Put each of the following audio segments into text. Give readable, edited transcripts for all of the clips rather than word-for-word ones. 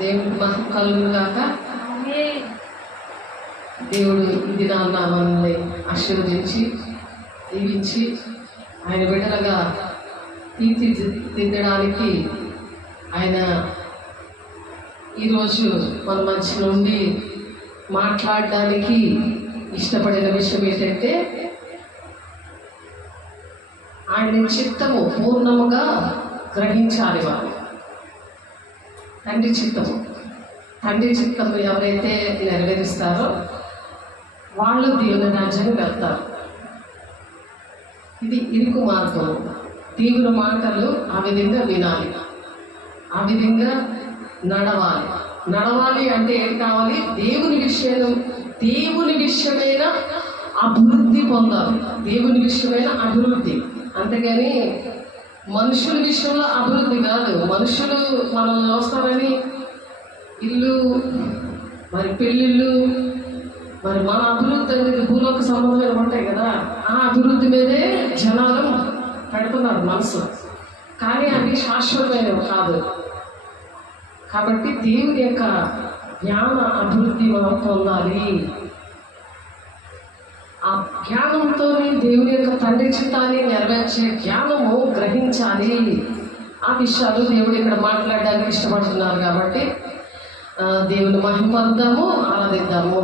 దేవుడికి మహిమ కలుగును గాక. దేవుడు ఇది నా మనల్ని ఆశీర్వదించి దీవించి ఆయన బిడ్డలుగా తీర్చిదిద్దడానికి ఆయన ఈరోజు మన మధ్య నుండి మాట్లాడడానికి ఇష్టపడిన విషయం ఏంటంటే, ఆయన చిత్తము పూర్ణముగా గ్రహించాలి. వారు తండ్రి చిత్తము ఎవరైతే నెరవేరుస్తారో వాళ్ళు దేవుని రాజ్యాన్ని వెళ్తారు. ఇది ఇరుకు మార్గం. దేవుని మాటలు ఆ విధంగా వినాలి, ఆ విధంగా నడవాలి అంటే ఏం కావాలి? దేవుని విషయమైన అభివృద్ధి పొందాలి. దేవుని విషయమైన అభివృద్ధి, అంతేగాని మనుషుల విషయంలో అభివృద్ధి కాదు. మనుషులు మనల్ని చూస్తారని ఇల్లు మరి పెళ్ళిళ్ళు మరి మన అభివృద్ధి అనేది భూలోక సంబంధమైన ఉంటాయి కదా, ఆ అభివృద్ధి మీదే జనాలు పెడుతున్నారు మనసు, కానీ అవి శాశ్వతమైనవి కాదు. కాబట్టి దేవుని యొక్క జ్ఞాన అభివృద్ధి మనం పొందాలి. ఆ జ్ఞానంతో దేవుని యొక్క తండ్రి చిత్తాన్ని నెరవేర్చే జ్ఞానము గ్రహించాలి. ఆ విషయాలు దేవుడు ఇక్కడ మాట్లాడడానికి ఇష్టపడుతున్నారు. కాబట్టి దేవుని మహిమపడదాము, ఆరాధిద్దాము.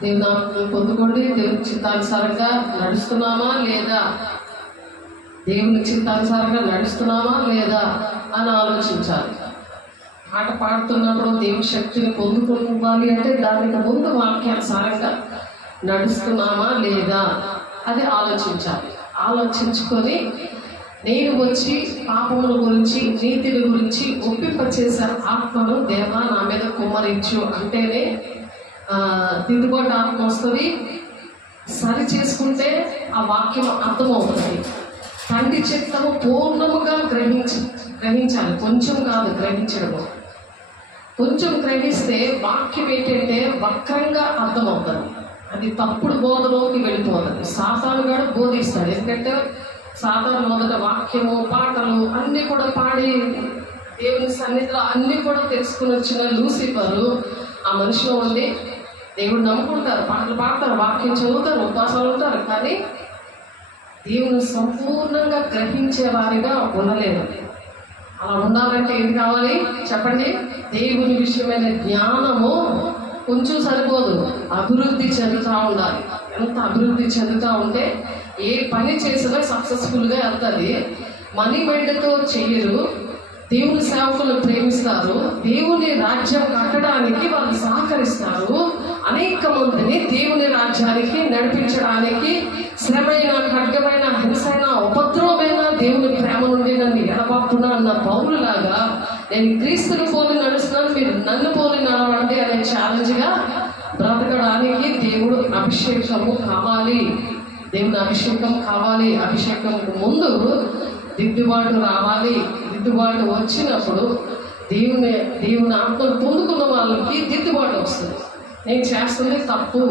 దేవుని ఆత్మను పొందుకోండి. దేవుని చిత్తానుసారంగా నడుస్తున్నామా లేదా, దేవుని చిత్తానుసారంగా నడుస్తున్నామా లేదా అని ఆలోచించాలి. పాట పాడుతున్నప్పుడు దేవుని శక్తిని పొందుకోవాలి అంటే దానికి ముందు వాక్యానుసారంగా నడుస్తున్నామా లేదా అది ఆలోచించాలి. ఆలోచించుకొని నేను వచ్చి పాపముల గురించి నీతిని గురించి ఒప్పింపచేసే ఆత్మను దేవా నా మీద కుమ్మరించు అంటేనే తిరుగుబాటు ఆత్మ వస్తుంది. సరి చేసుకుంటే ఆ వాక్యం అర్థమవుతుంది. తండ్రి చిత్తము పూర్ణముగా గ్రహించాలి. కొంచెం కాదు గ్రహించడము. కొంచెం గ్రహిస్తే వాక్యం ఏంటంటే వక్రంగా అర్థమవుతుంది. అది తప్పుడు బోధలోకి వెళ్ళిపోతుంది. సాతాను కూడా బోధిస్తాడు. ఎందుకంటే సాతాను మొదట వాక్యము పాటలు అన్నీ కూడా పాడి దేవుని సన్నిధిలో అన్నీ కూడా తెలుసుకుని వచ్చిన లూసిఫరు ఆ మనిషిలో ఉండి దేవుడు నమ్ముకుంటారు, పాటలు పాడతారు, వాక్యం చదువుతారు, ఉపవాసాలు ఉంటారు, కానీ దేవుని సంపూర్ణంగా గ్రహించే వారిగా ఉండలేరు. అలా ఉండాలంటే ఏం కావాలి చెప్పండి? దేవుని విషయమైన జ్ఞానము కొంచెం సరిపోదు, అభివృద్ధి చెందుతూ ఉండాలి. ఎంత అభివృద్ధి చెందుతూ ఉంటే ఏ పని చేసినా సక్సెస్ఫుల్గా వెళ్తుంది. మనీ మైండ్తో చేయరు. దేవుని సేవకులను ప్రేమిస్తారు. దేవుని రాజ్యం కట్టడానికి వాళ్ళు సహకరిస్తారు. అనేక మందిని దేవుని రాజ్యానికి నడిపించడానికి శ్రమైన, ఖడ్గమైన, హింసైన, ఉపద్రవమైన దేవుని ప్రేమ నుండి నన్ను ఎడబాపునా అన్న పౌరులాగా నేను క్రీస్తుని పోలి నడుస్తున్నాను, మీరు నన్ను పోలి నడవండి అనే ఛాలెంజ్గా బ్రతకడానికి దేవుడు అభిషేకము కావాలి. దేవుని అభిషేకం కావాలి. అభిషేకం ముందు దిద్దుబాటు రావాలి. దిద్దుబాటు వచ్చినప్పుడు దేవుని ఆత్మను పొందుకున్న వాళ్ళకి దిద్దుబాటు వస్తుంది. నేను చేస్తుంది తప్పు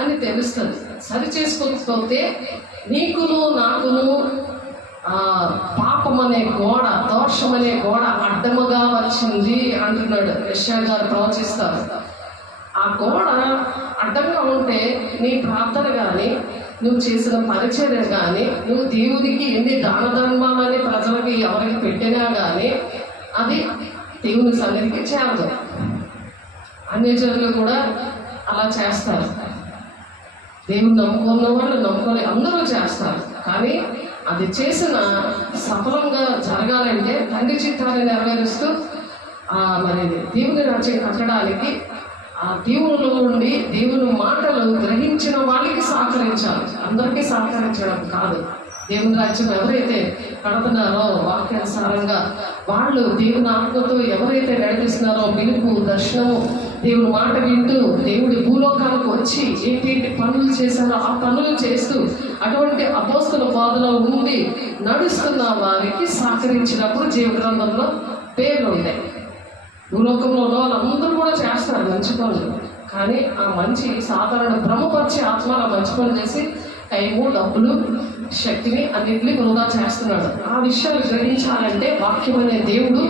అని తెలుస్తుంది. సరి చేసుకోకపోతే నీకును నాకును పాపం అనే గోడ, దోషం అనే గోడ అడ్డముగా వచ్చింది అంటున్నాడు యెషయా గారు, ప్రవచిస్తారు. ఆ గోడ అడ్డంగా ఉంటే నీ ప్రార్థన కానీ, నువ్వు చేసిన పరిచర్య కానీ, నువ్వు దేవునికి ఎన్ని దాన ధర్మాలని ప్రజలకి ఎవరికి పెట్టినా కానీ అది దేవుని సన్నిధికి చేరదు. అన్ని జనులు కూడా అలా చేస్తారు. దేవుని నమ్ముకున్న వాళ్ళు నమ్ముకొని అందరూ చేస్తారు. కానీ అది చేసిన సఫలంగా జరగాలంటే తండ్రి చిత్తాన్ని నెరవేరుస్తూ మరి దేవుని రాజ్యం కట్టడానికి ఆ దేవునిలో నుండి దేవుని మాటలు గ్రహించిన వాళ్ళకి సహకరించాలి. అందరికీ సహకరించడం కాదు. దేవుని రాజ్యం ఎవరైతే కడుతున్నారో వాక్యానుసారంగా వాళ్ళు దేవుని ఆత్మతో ఎవరైతే నడిపిస్తున్నారో, పిలుపు, దర్శనము, దేవుని మాట వింటూ దేవుడి భూలోకాలకు వచ్చి ఏంటి పనులు చేశారో ఆ పనులు చేస్తూ అటువంటి అపోస్తల బోధలో ఉండి నడుస్తున్న వారికి సహకరించినప్పుడు జీవ గ్రంథంలో పేర్లు ఉంటాయి. భూలోకంలో వాళ్ళందరూ కూడా చేస్తారు మంచి పనులు, కానీ ఆ మంచి సాధారణ భ్రమపరిచే ఆత్మ ఆ మంచి పని చేసి టైము, డబ్బులు, శక్తిని అన్నింటినీ వృధా చేస్తున్నాడు. ఆ విషయాలు గ్రహించాలంటే వాక్యం అనే దేవుడు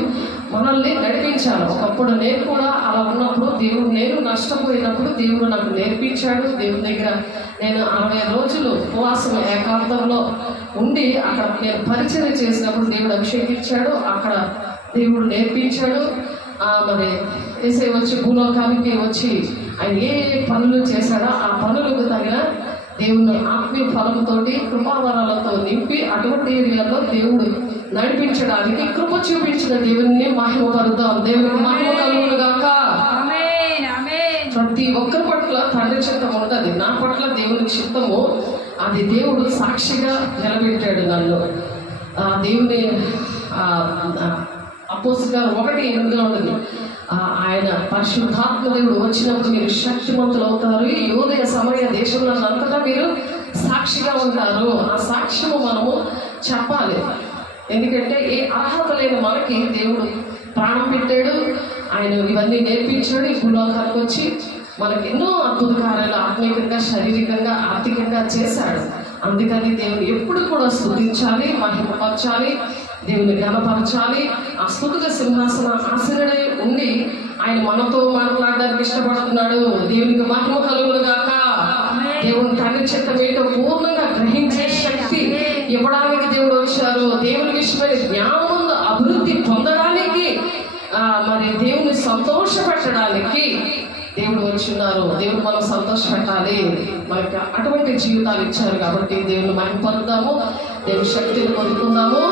మనల్ని నడిపించాలి. ఒకప్పుడు నేను కూడా అలా ఉన్నప్పుడు నేను నష్టపోయినప్పుడు దేవుడు నాకు నేర్పించాడు. దేవుని దగ్గర నేను 60 రోజులు ఉపవాసం ఏకాంతంలో ఉండి అక్కడ నేను పరిచయం చేసినప్పుడు దేవుడు అభిషేకించాడు. అక్కడ దేవుడు నేర్పించాడు. మరి ఏసై వచ్చి భూలోకానికి వచ్చి ఆయన ఏ పనులు చేశాడో ఆ పనులకు తగిన దేవుని ఆత్మీయ ఫలముతోటి కృపావరాలతో నింపి అటువంటి ఏరియాలో దేవుడు నడిపించడానికి కృప చూపించిన దేవుని మహిమపరుద్దాం. దేవునికి మహిమ కలుగును గాక. ప్రతి ఒక్కరి పట్ల తండ్రి చిత్తం ఉంటుంది. నా పట్ల దేవుని చిత్తము అది దేవుడు సాక్షిగా నిలబెట్టాడు నన్ను. దేవుని అపోస్తలుల 1:8 ఉంటుంది. ఆయన పరిశుద్ధాత్మ దేవుడు వచ్చినప్పుడు మీరు శక్తిమంతులు అవుతారు, యోదయ సమరయ దేశంలో అంతటా మీరు సాక్షిగా ఉంటారు. ఆ సాక్ష్యము మనము చెప్పాలి. ఎందుకంటే ఏ అర్హత లేని మనకి దేవుడు ప్రాణం పెట్టాడు. ఆయన ఇవన్నీ నేర్పించాడు. ఈ భూలోకానికి వచ్చి మనకి ఎన్నో అద్భుత కార్యాలు ఆత్మీయంగా, శారీరకంగా, ఆర్థికంగా చేశాడు. అందుకని దేవుని ఎప్పుడు కూడా స్తుతించాలి, మహిమపరచాలి, దేవుని ఘనపరచాలి. ఆ స్తుతుల సింహాసన ఆసీనుడై ఉండి ఆయన మనతో మాట్లాడడానికి ఇష్టపడుతున్నాడు. దేవునికి మహిమ కలుగును గాక. దేవుని తండ్రి చిత్తం ఏంటో పూర్ణంగా గ్రహించే శక్తి ఇవ్వడానికి దేవుడు వచ్చారు. దేవుని విషయమైన జ్ఞానముందు అభివృద్ధి పొందడానికి, మరి దేవుని సంతోషపెట్టడానికి దేవుడు వచ్చిన్నారు. దేవుడు మనం సంతోషపెట్టాలి. మనకి అటువంటి జీవితాలు ఇచ్చారు కాబట్టి దేవుని మహిమ పొందుదాము, దేవుని శక్తిని పొందుకుందాము.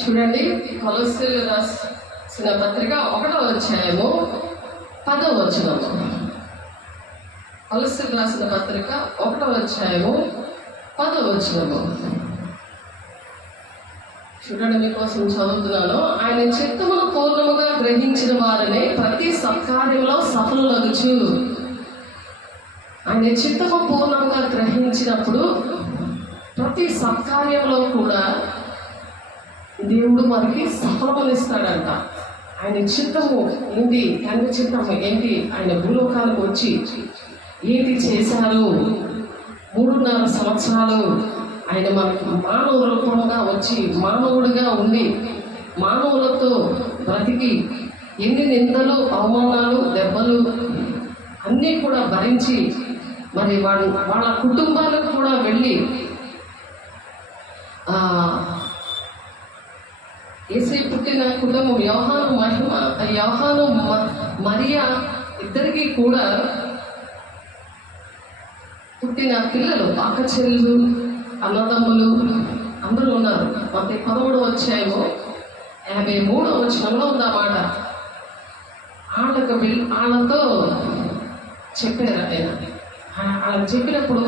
చూడండి, కొలస్సీలు రాసిన పత్రిక 1వ అధ్యాయము 10వ వచనము. కొలస్సీలు రాసిన పత్రిక 1వ అధ్యాయము 10వ వచనము. చూడండి, మీకోసం చదువుతున్నాను. ఆయన చిత్తమును పూర్ణముగా గ్రహించిన వారిని ప్రతి సత్కార్యంలో సఫలులగుచు. ఆయన చిత్తము పూర్ణంగా గ్రహించినప్పుడు ప్రతి సత్కార్యంలో కూడా దేవుడు మనకి సఫలమనిస్తాడంట. ఆయన చిత్తము ఏంటి, తండ్రి చిత్తము ఏంటి, ఆయన భూలోకానికి వచ్చి ఏంటి చేశారు. 3.5 సంవత్సరాలు ఆయన మనకి మానవ రూపంగా వచ్చి మానవుడిగా ఉండి మానవులతో బ్రతికి ఎన్ని నిందలు, అవమానాలు, దెబ్బలు అన్నీ కూడా భరించి మరి వాళ్ళ కుటుంబాలకు కూడా వెళ్ళి యేసు పుట్టిన కుటుంబం యోహాను మరియా ఇద్దరికి కూడా పుట్టిన పిల్లలు, అక్క చెల్లెలు, అన్నదమ్ములు అందరూ ఉన్నారు. మరి 13వ అధ్యాయము 53వ వచనంలో ఉందన్నమాట. వాళ్ళతో చెప్పారు ఆయన. వాళ్ళకి చెప్పినప్పుడు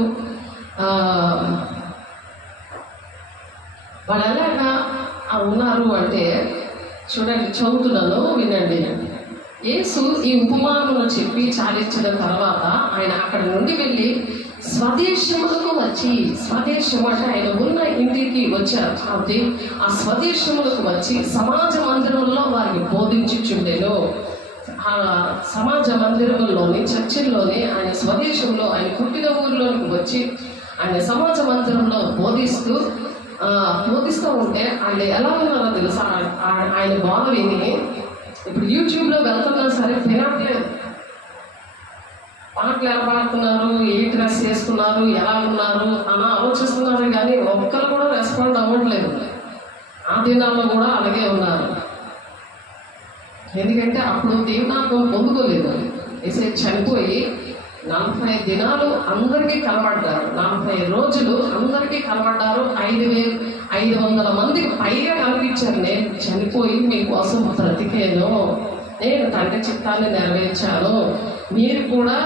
వాళ్ళు ఎలాగా ఉన్నారు అంటే, చూడండి, చదువుతున్నాను, వినండి. యేసు ఈ ఉపమానమును చెప్పి చాలించిన తర్వాత ఆయన అక్కడి నుండి వెళ్ళి స్వదేశములకు వచ్చి, స్వదేశం అంటే ఆయన ఉన్న ఇంటికి వచ్చారు. కాబట్టి ఆ స్వదేశములకు వచ్చి సమాజ మందిరంలో వారికి బోధించుచుండెను. ఆ సమాజ మందిరంలోని, చర్చిల్లోని, ఆయన స్వదేశంలో ఆయన పుట్టిన ఊరిలోనికి వచ్చి ఆయన సమాజ మందిరంలో బోధిస్తూ ఉంటే వాళ్ళు ఎలా ఉన్నారో తెలుసా? ఆయన బోధ విని ఇప్పుడు యూట్యూబ్లో వెళ్తున్నా సరే తినట్లేదు. పాటలు ఎలా పాడుతున్నారు, ఏ డ్రెస్ వేసుకున్నారు, ఎలా ఉన్నారు అని ఆలోచిస్తున్నారు, కానీ ఒక్కరు కూడా రెస్పాండ్ అవ్వట్లేదు. ఆ దినాల్లో కూడా అలాగే ఉన్నారు. ఎందుకంటే అప్పుడు దేవునాత్మ పొందుకోలేదు. యేసు చనిపోయి 40 దినాలు అందరికీ కనబడ్డారు. 40 రోజులు అందరికీ కనబడ్డారు. 5,500 మందికి పైగా కనిపించారు. నేను చనిపోయి మీకోసం బ్రతికేను, నేను తండ్రి చిత్తాన్ని నెరవేర్చాను, మీరు కూడా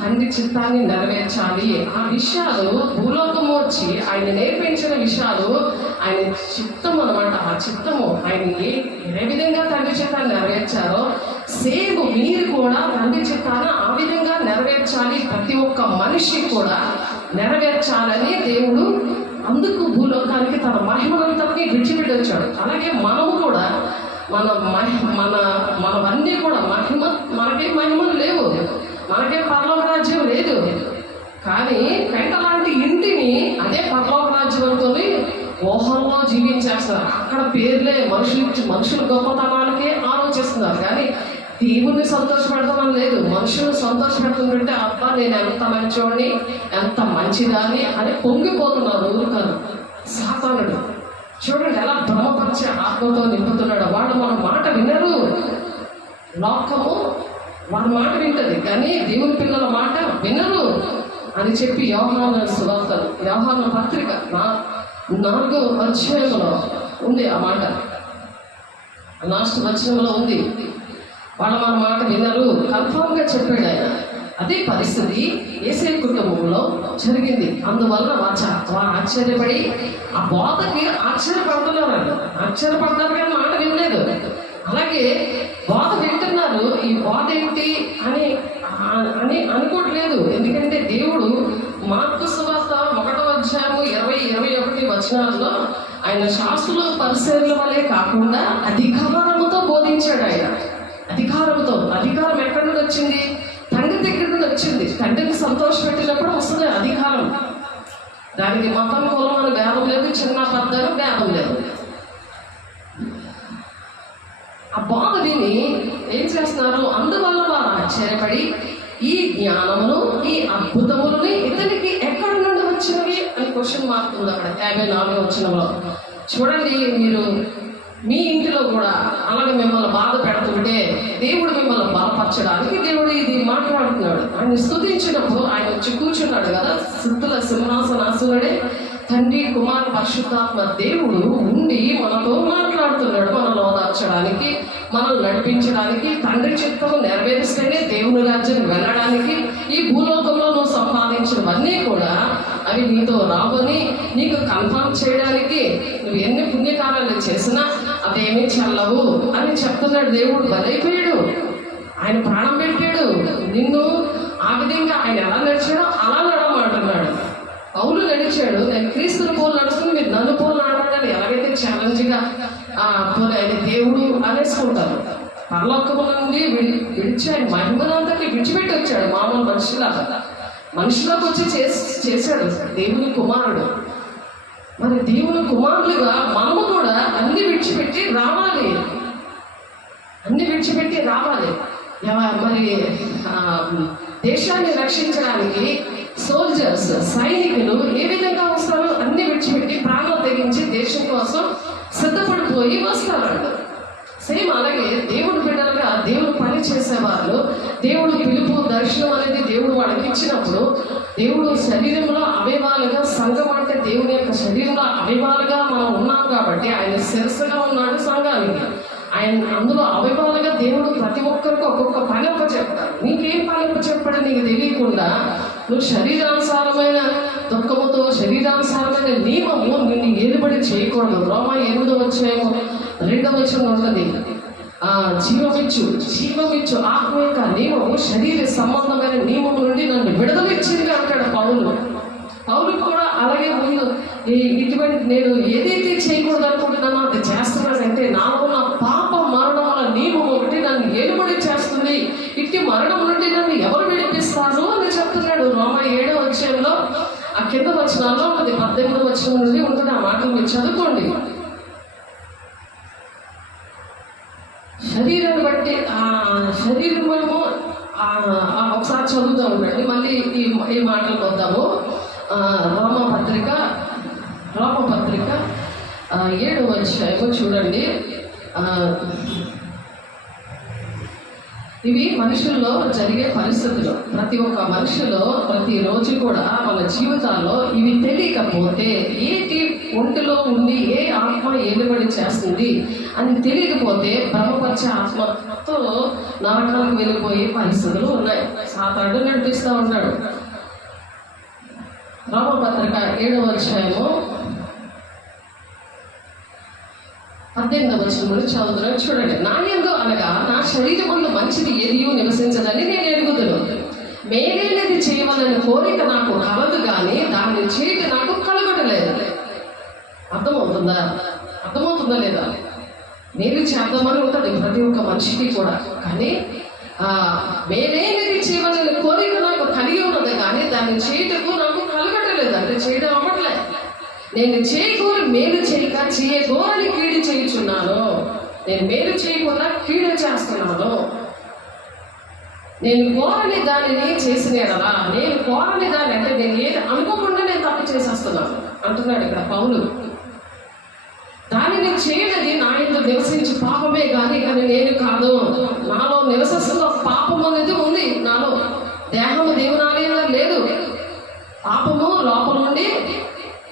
తండ్రి చిత్తాన్ని నెరవేర్చాలి. ఆ విషయాలు భూలోకము వచ్చి ఆయన నేర్పించిన విషయాలు ఆయన చిత్తం అన్నమాట. ఆ చిత్తము ఆయన ఏ విధంగా తండ్రి చిత్తాన్ని నెరవేర్చారో సేమ్ మీరు కూడా తండ్రి చిత్తాన్ని ఆ విధంగా నెరవేర్చాలి. ప్రతి ఒక్క మనిషి కూడా నెరవేర్చాలని దేవుడు అందుకు భూలోకానికి తన మహిమనంతటినీ విడిచిపెట్టొచ్చాడు. అలాగే మనము కూడా మనవన్నీ కూడా మనకే మహిమలు లేవు, మనకే పరలోక రాజ్యం లేదు. కానీ పెంట లాంటి ఇంటిని అదే పరలోక రాజ్యం అనుకొని ఊహల్లో జీవించేస్తారు. అక్కడ పేర్లే మనుషుల గొప్పతనానికే ఆలోచిస్తున్నారు, కానీ దేవుణ్ణి సంతోషపెడతామని లేదు. మనుషులు సంతోషపెడుతుంటే అబ్బా నేను ఎంత మంచోడిని, ఎంత మంచిదాన్ని అని పొంగిపోతున్నారు ఊరుకాను. సాతానుడు చూడండి ఎలా భ్రమపరిచే ఆత్మతో నింపుతున్నాడు. వాడు మన మాట వినరు. లోకము వాడి మాట వింటది, కానీ దేవుని పిల్లల మాట వినరు అని చెప్పి యోహాను సువార్తలు, యోహాను పత్రిక 4వ అధ్యాయంలో ఉంది ఆ మాట. లాస్ట్ వచనంలో ఉంది, వాళ్ళ మన మాట వినరు. కన్ఫామ్గా చెప్పాడు ఆయన. అదే పరిస్థితి యేసే కుటుంబంలో జరిగింది. అందువల్ల వారు ఆశ్చర్యపడి ఆ బోధకి ఆశ్చర్యపడుతున్నారు. కానీ మాట వినలేదు. అలాగే బోధ వింటున్నారు, ఈ బోధ ఏంటి అని అని అనుకోవట్లేదు. ఎందుకంటే దేవుడు మార్కు సువార్త 1వ అధ్యాయము 20-21 వచనాల్లో ఆయన శాస్త్రులు పరిశీలన వలె కాకుండా అధికారముతో బోధించాడు. ఆయన అధికారం ఎక్కడి నుండి వచ్చింది? తండ్రి దగ్గర నుండి వచ్చింది. తండ్రిని సంతోషపెట్టినప్పుడు వస్తుంది అధికారం. దానికి మతం కులం అని భేదం లేదు, చిన్న పెద్ద భేదం లేదు. ఆ బోధ విని ఏం చేస్తున్నారు? అందువల్ల వారు ఆశ్చర్యపడి ఈ జ్ఞానమును, ఈ అద్భుతములని ఇతనికి ఎక్కడి నుండి వచ్చినవి అని క్వశ్చన్ మార్క్ ఉంది అక్కడ 54వ వచనంలో. చూడండి, మీరు మీ ఇంటిలో కూడా అలాగే మిమ్మల్ని బాధ పెడుతుంటే దేవుడు మిమ్మల్ని బలపరచడానికి దేవుడు ఇది మాట్లాడుతున్నాడు. ఆయన స్తుతించినప్పుడు ఆయన వచ్చి కూర్చున్నాడు కదా, సిద్ధుల సింహాసనాసునుడే తండ్రి కుమార పరిశుద్ధాత్మ దేవుడు ఉండి మనతో మాట్లాడుతున్నాడు. మనల్ని ఓదార్చడానికి, మనల్ని నడిపించడానికి, తండ్రి చిత్తము నెరవేరిస్తేనే దేవుని రాజ్యం వెళ్ళడానికి, ఈ భూలోకంలో నువ్వు సంపాదించినవన్నీ కూడా అవి నీతో రావని నీకు కన్ఫర్మ్ చేయడానికి, నువ్వు ఎన్ని పుణ్యకారాలు చేసినా అదేమీ చల్లవు అని చెప్తున్నాడు. దేవుడు బలైపోయాడు. ఆయన ప్రాణం పెట్టాడు. నిన్ను ఆ విధంగా ఆయన ఎలా నడిచాడో అలా నడమంటున్నాడు. పౌలు నడిచాడు, నేను క్రీస్తుని పోలు నడుస్తుంది, మీరు నన్ను పోలు నడవడానికి ఎలాగైతే ఛాలెంజ్గా ఆయన దేవుడు అనేసుకుంటారు. పరలోకముల నుండి విడిచి ఆయన మహిమనంతటి విడిచిపెట్టి వచ్చాడు. మామూలు మనుషులకు వచ్చి చేశాడు దేవుని కుమారుడు. మరి దేవుని కుమారులుగా మనము కూడా అన్ని విడిచిపెట్టి రావాలి. మరి దేశాన్ని రక్షించడానికి సోల్జర్స్, సైనికులు ఏ విధంగా వస్తారో అన్ని విడిచిపెట్టి ప్రాణం తెగించి దేశం కోసం సిద్ధపడిపోయి వస్తారు. సేమ్ అలాగే దేవుడు బిడ్డలుగా దేవుడు పని చేసేవాళ్ళు, దేవుడు పిలుపు దర్శనం అనేది దేవుడు వాళ్ళకి ఇచ్చినప్పుడు, దేవుడు శరీరంలో అవయవాలుగా, సంఘం అంటే దేవుని యొక్క శరీరంలో అవయవాలుగా మనం ఉన్నాం కాబట్టి ఆయన శిరస్సుగా ఉన్నాడు సంఘానికి. ఆయన అందులో అవయవాలుగా దేవుడు ప్రతి ఒక్కరికి ఒక్కొక్క పని చెప్పాడు. నీకేం పని చెప్పాడు నీకు తెలియకుండా నువ్వు శరీరానుసారమైన దుఃఖముతో, శరీరానుసారమైన నియమము నిన్ను ఏలుబడి చేయకూడదు. రోమా 8వ అధ్యాయము 2వ వచనం ఉంటుంది, జీవమిచ్చు ఆత్మ యొక్క నియమము శరీర సంబంధమైన నియమం నుండి నన్ను విడుదలిచ్చింది అంటాడు పౌలు కూడా అలాగే ముందు ఇటువంటి నేను ఏదైతే చేయకూడదు అనుకుంటున్నానో అది చేస్తున్నానంటే నాలో ఉన్న పాప మరణం వల్ల నియమం ఒకటి నన్ను ఏలుబడి చేస్తుంది. ఇట్టి మరణం నుండి నన్ను ఎవరు విడిపిస్తారు అని చెప్తున్నాడు. రోమా 7వ అధ్యాయంలో ఆ కింద వచనాల్లో ఉంటుంది, 18వ వచనం నుండి ఉంటుంది. ఆ మాటలు మీరు చదువుకోండి. శరీరాన్ని బట్టి శరీరము ఒకసారి చదువుతూ ఉండండి, మళ్ళీ ఈ మాటలకు వద్దాము. రోమపత్రిక 7వ అధ్యాయము చూడండి. ఇవి మనుషుల్లో జరిగే పరిస్థితులు. ప్రతి ఒక్క మనుషులో ప్రతిరోజు కూడా వాళ్ళ జీవితాల్లో ఇవి తెలియకపోతే, ఏటి ఒంటిలో ఉండి ఏ ఆత్మ ఏలుబడి చేస్తుంది అని తెలియకపోతే భ్రమపరిచే ఆత్మతో నరకాలకు వెళ్ళిపోయే పరిస్థితులు ఉన్నాయి. సాతాడు నడిపిస్తూ ఉన్నాడు. రోమపత్రిక 7వ అధ్యాయము 18వ వచనం నుండి చదువుతున్నాను చూడండి. నా యందు అనగా నా శరీరములో మంచిది ఏదియూ నివసించదని నేను ఎరుగుదును. మేలైనది చేయవలన కోరిక నాకు కలదు కానీ దాన్ని చేయటం నాకు కలగటలేదు. అర్థమవుతుందా లేదా? నేను చేద్దామని ఉంటుంది ప్రతి ఒక్క మనిషికి కూడా, కానీ మేలైనది చేయవలన కోరిక నాకు కలిగి ఉన్నది కానీ దాన్ని దాన్ని చేయటకు నాకు కలగటలేదు, అంటే చేయడం అవ్వట్లే. నేను చేయకూరి మేలు చేయక చేయకూరని కీడు చేయుచున్నాను. నేను మేలు చేయకుండా కీడు చేస్తున్నాను. నేను కోరని దానిని చేసిన కదా, నేను కోరని దాన్ని అంటే నేను ఏది అనుకోకుండా నేను తప్పు చేసేస్తున్నాను అంటున్నాడు ఇక్కడ పౌలు. దానిని చేయనది నా యందు నివసించి పాపమే కానీ నేను కాదు. నాలో నివసిస్తున్న పాపం అనేది ఉంది. నాలో దేహము దేవుని ఆలయంగా లేదు. పాపము లోపల నుండి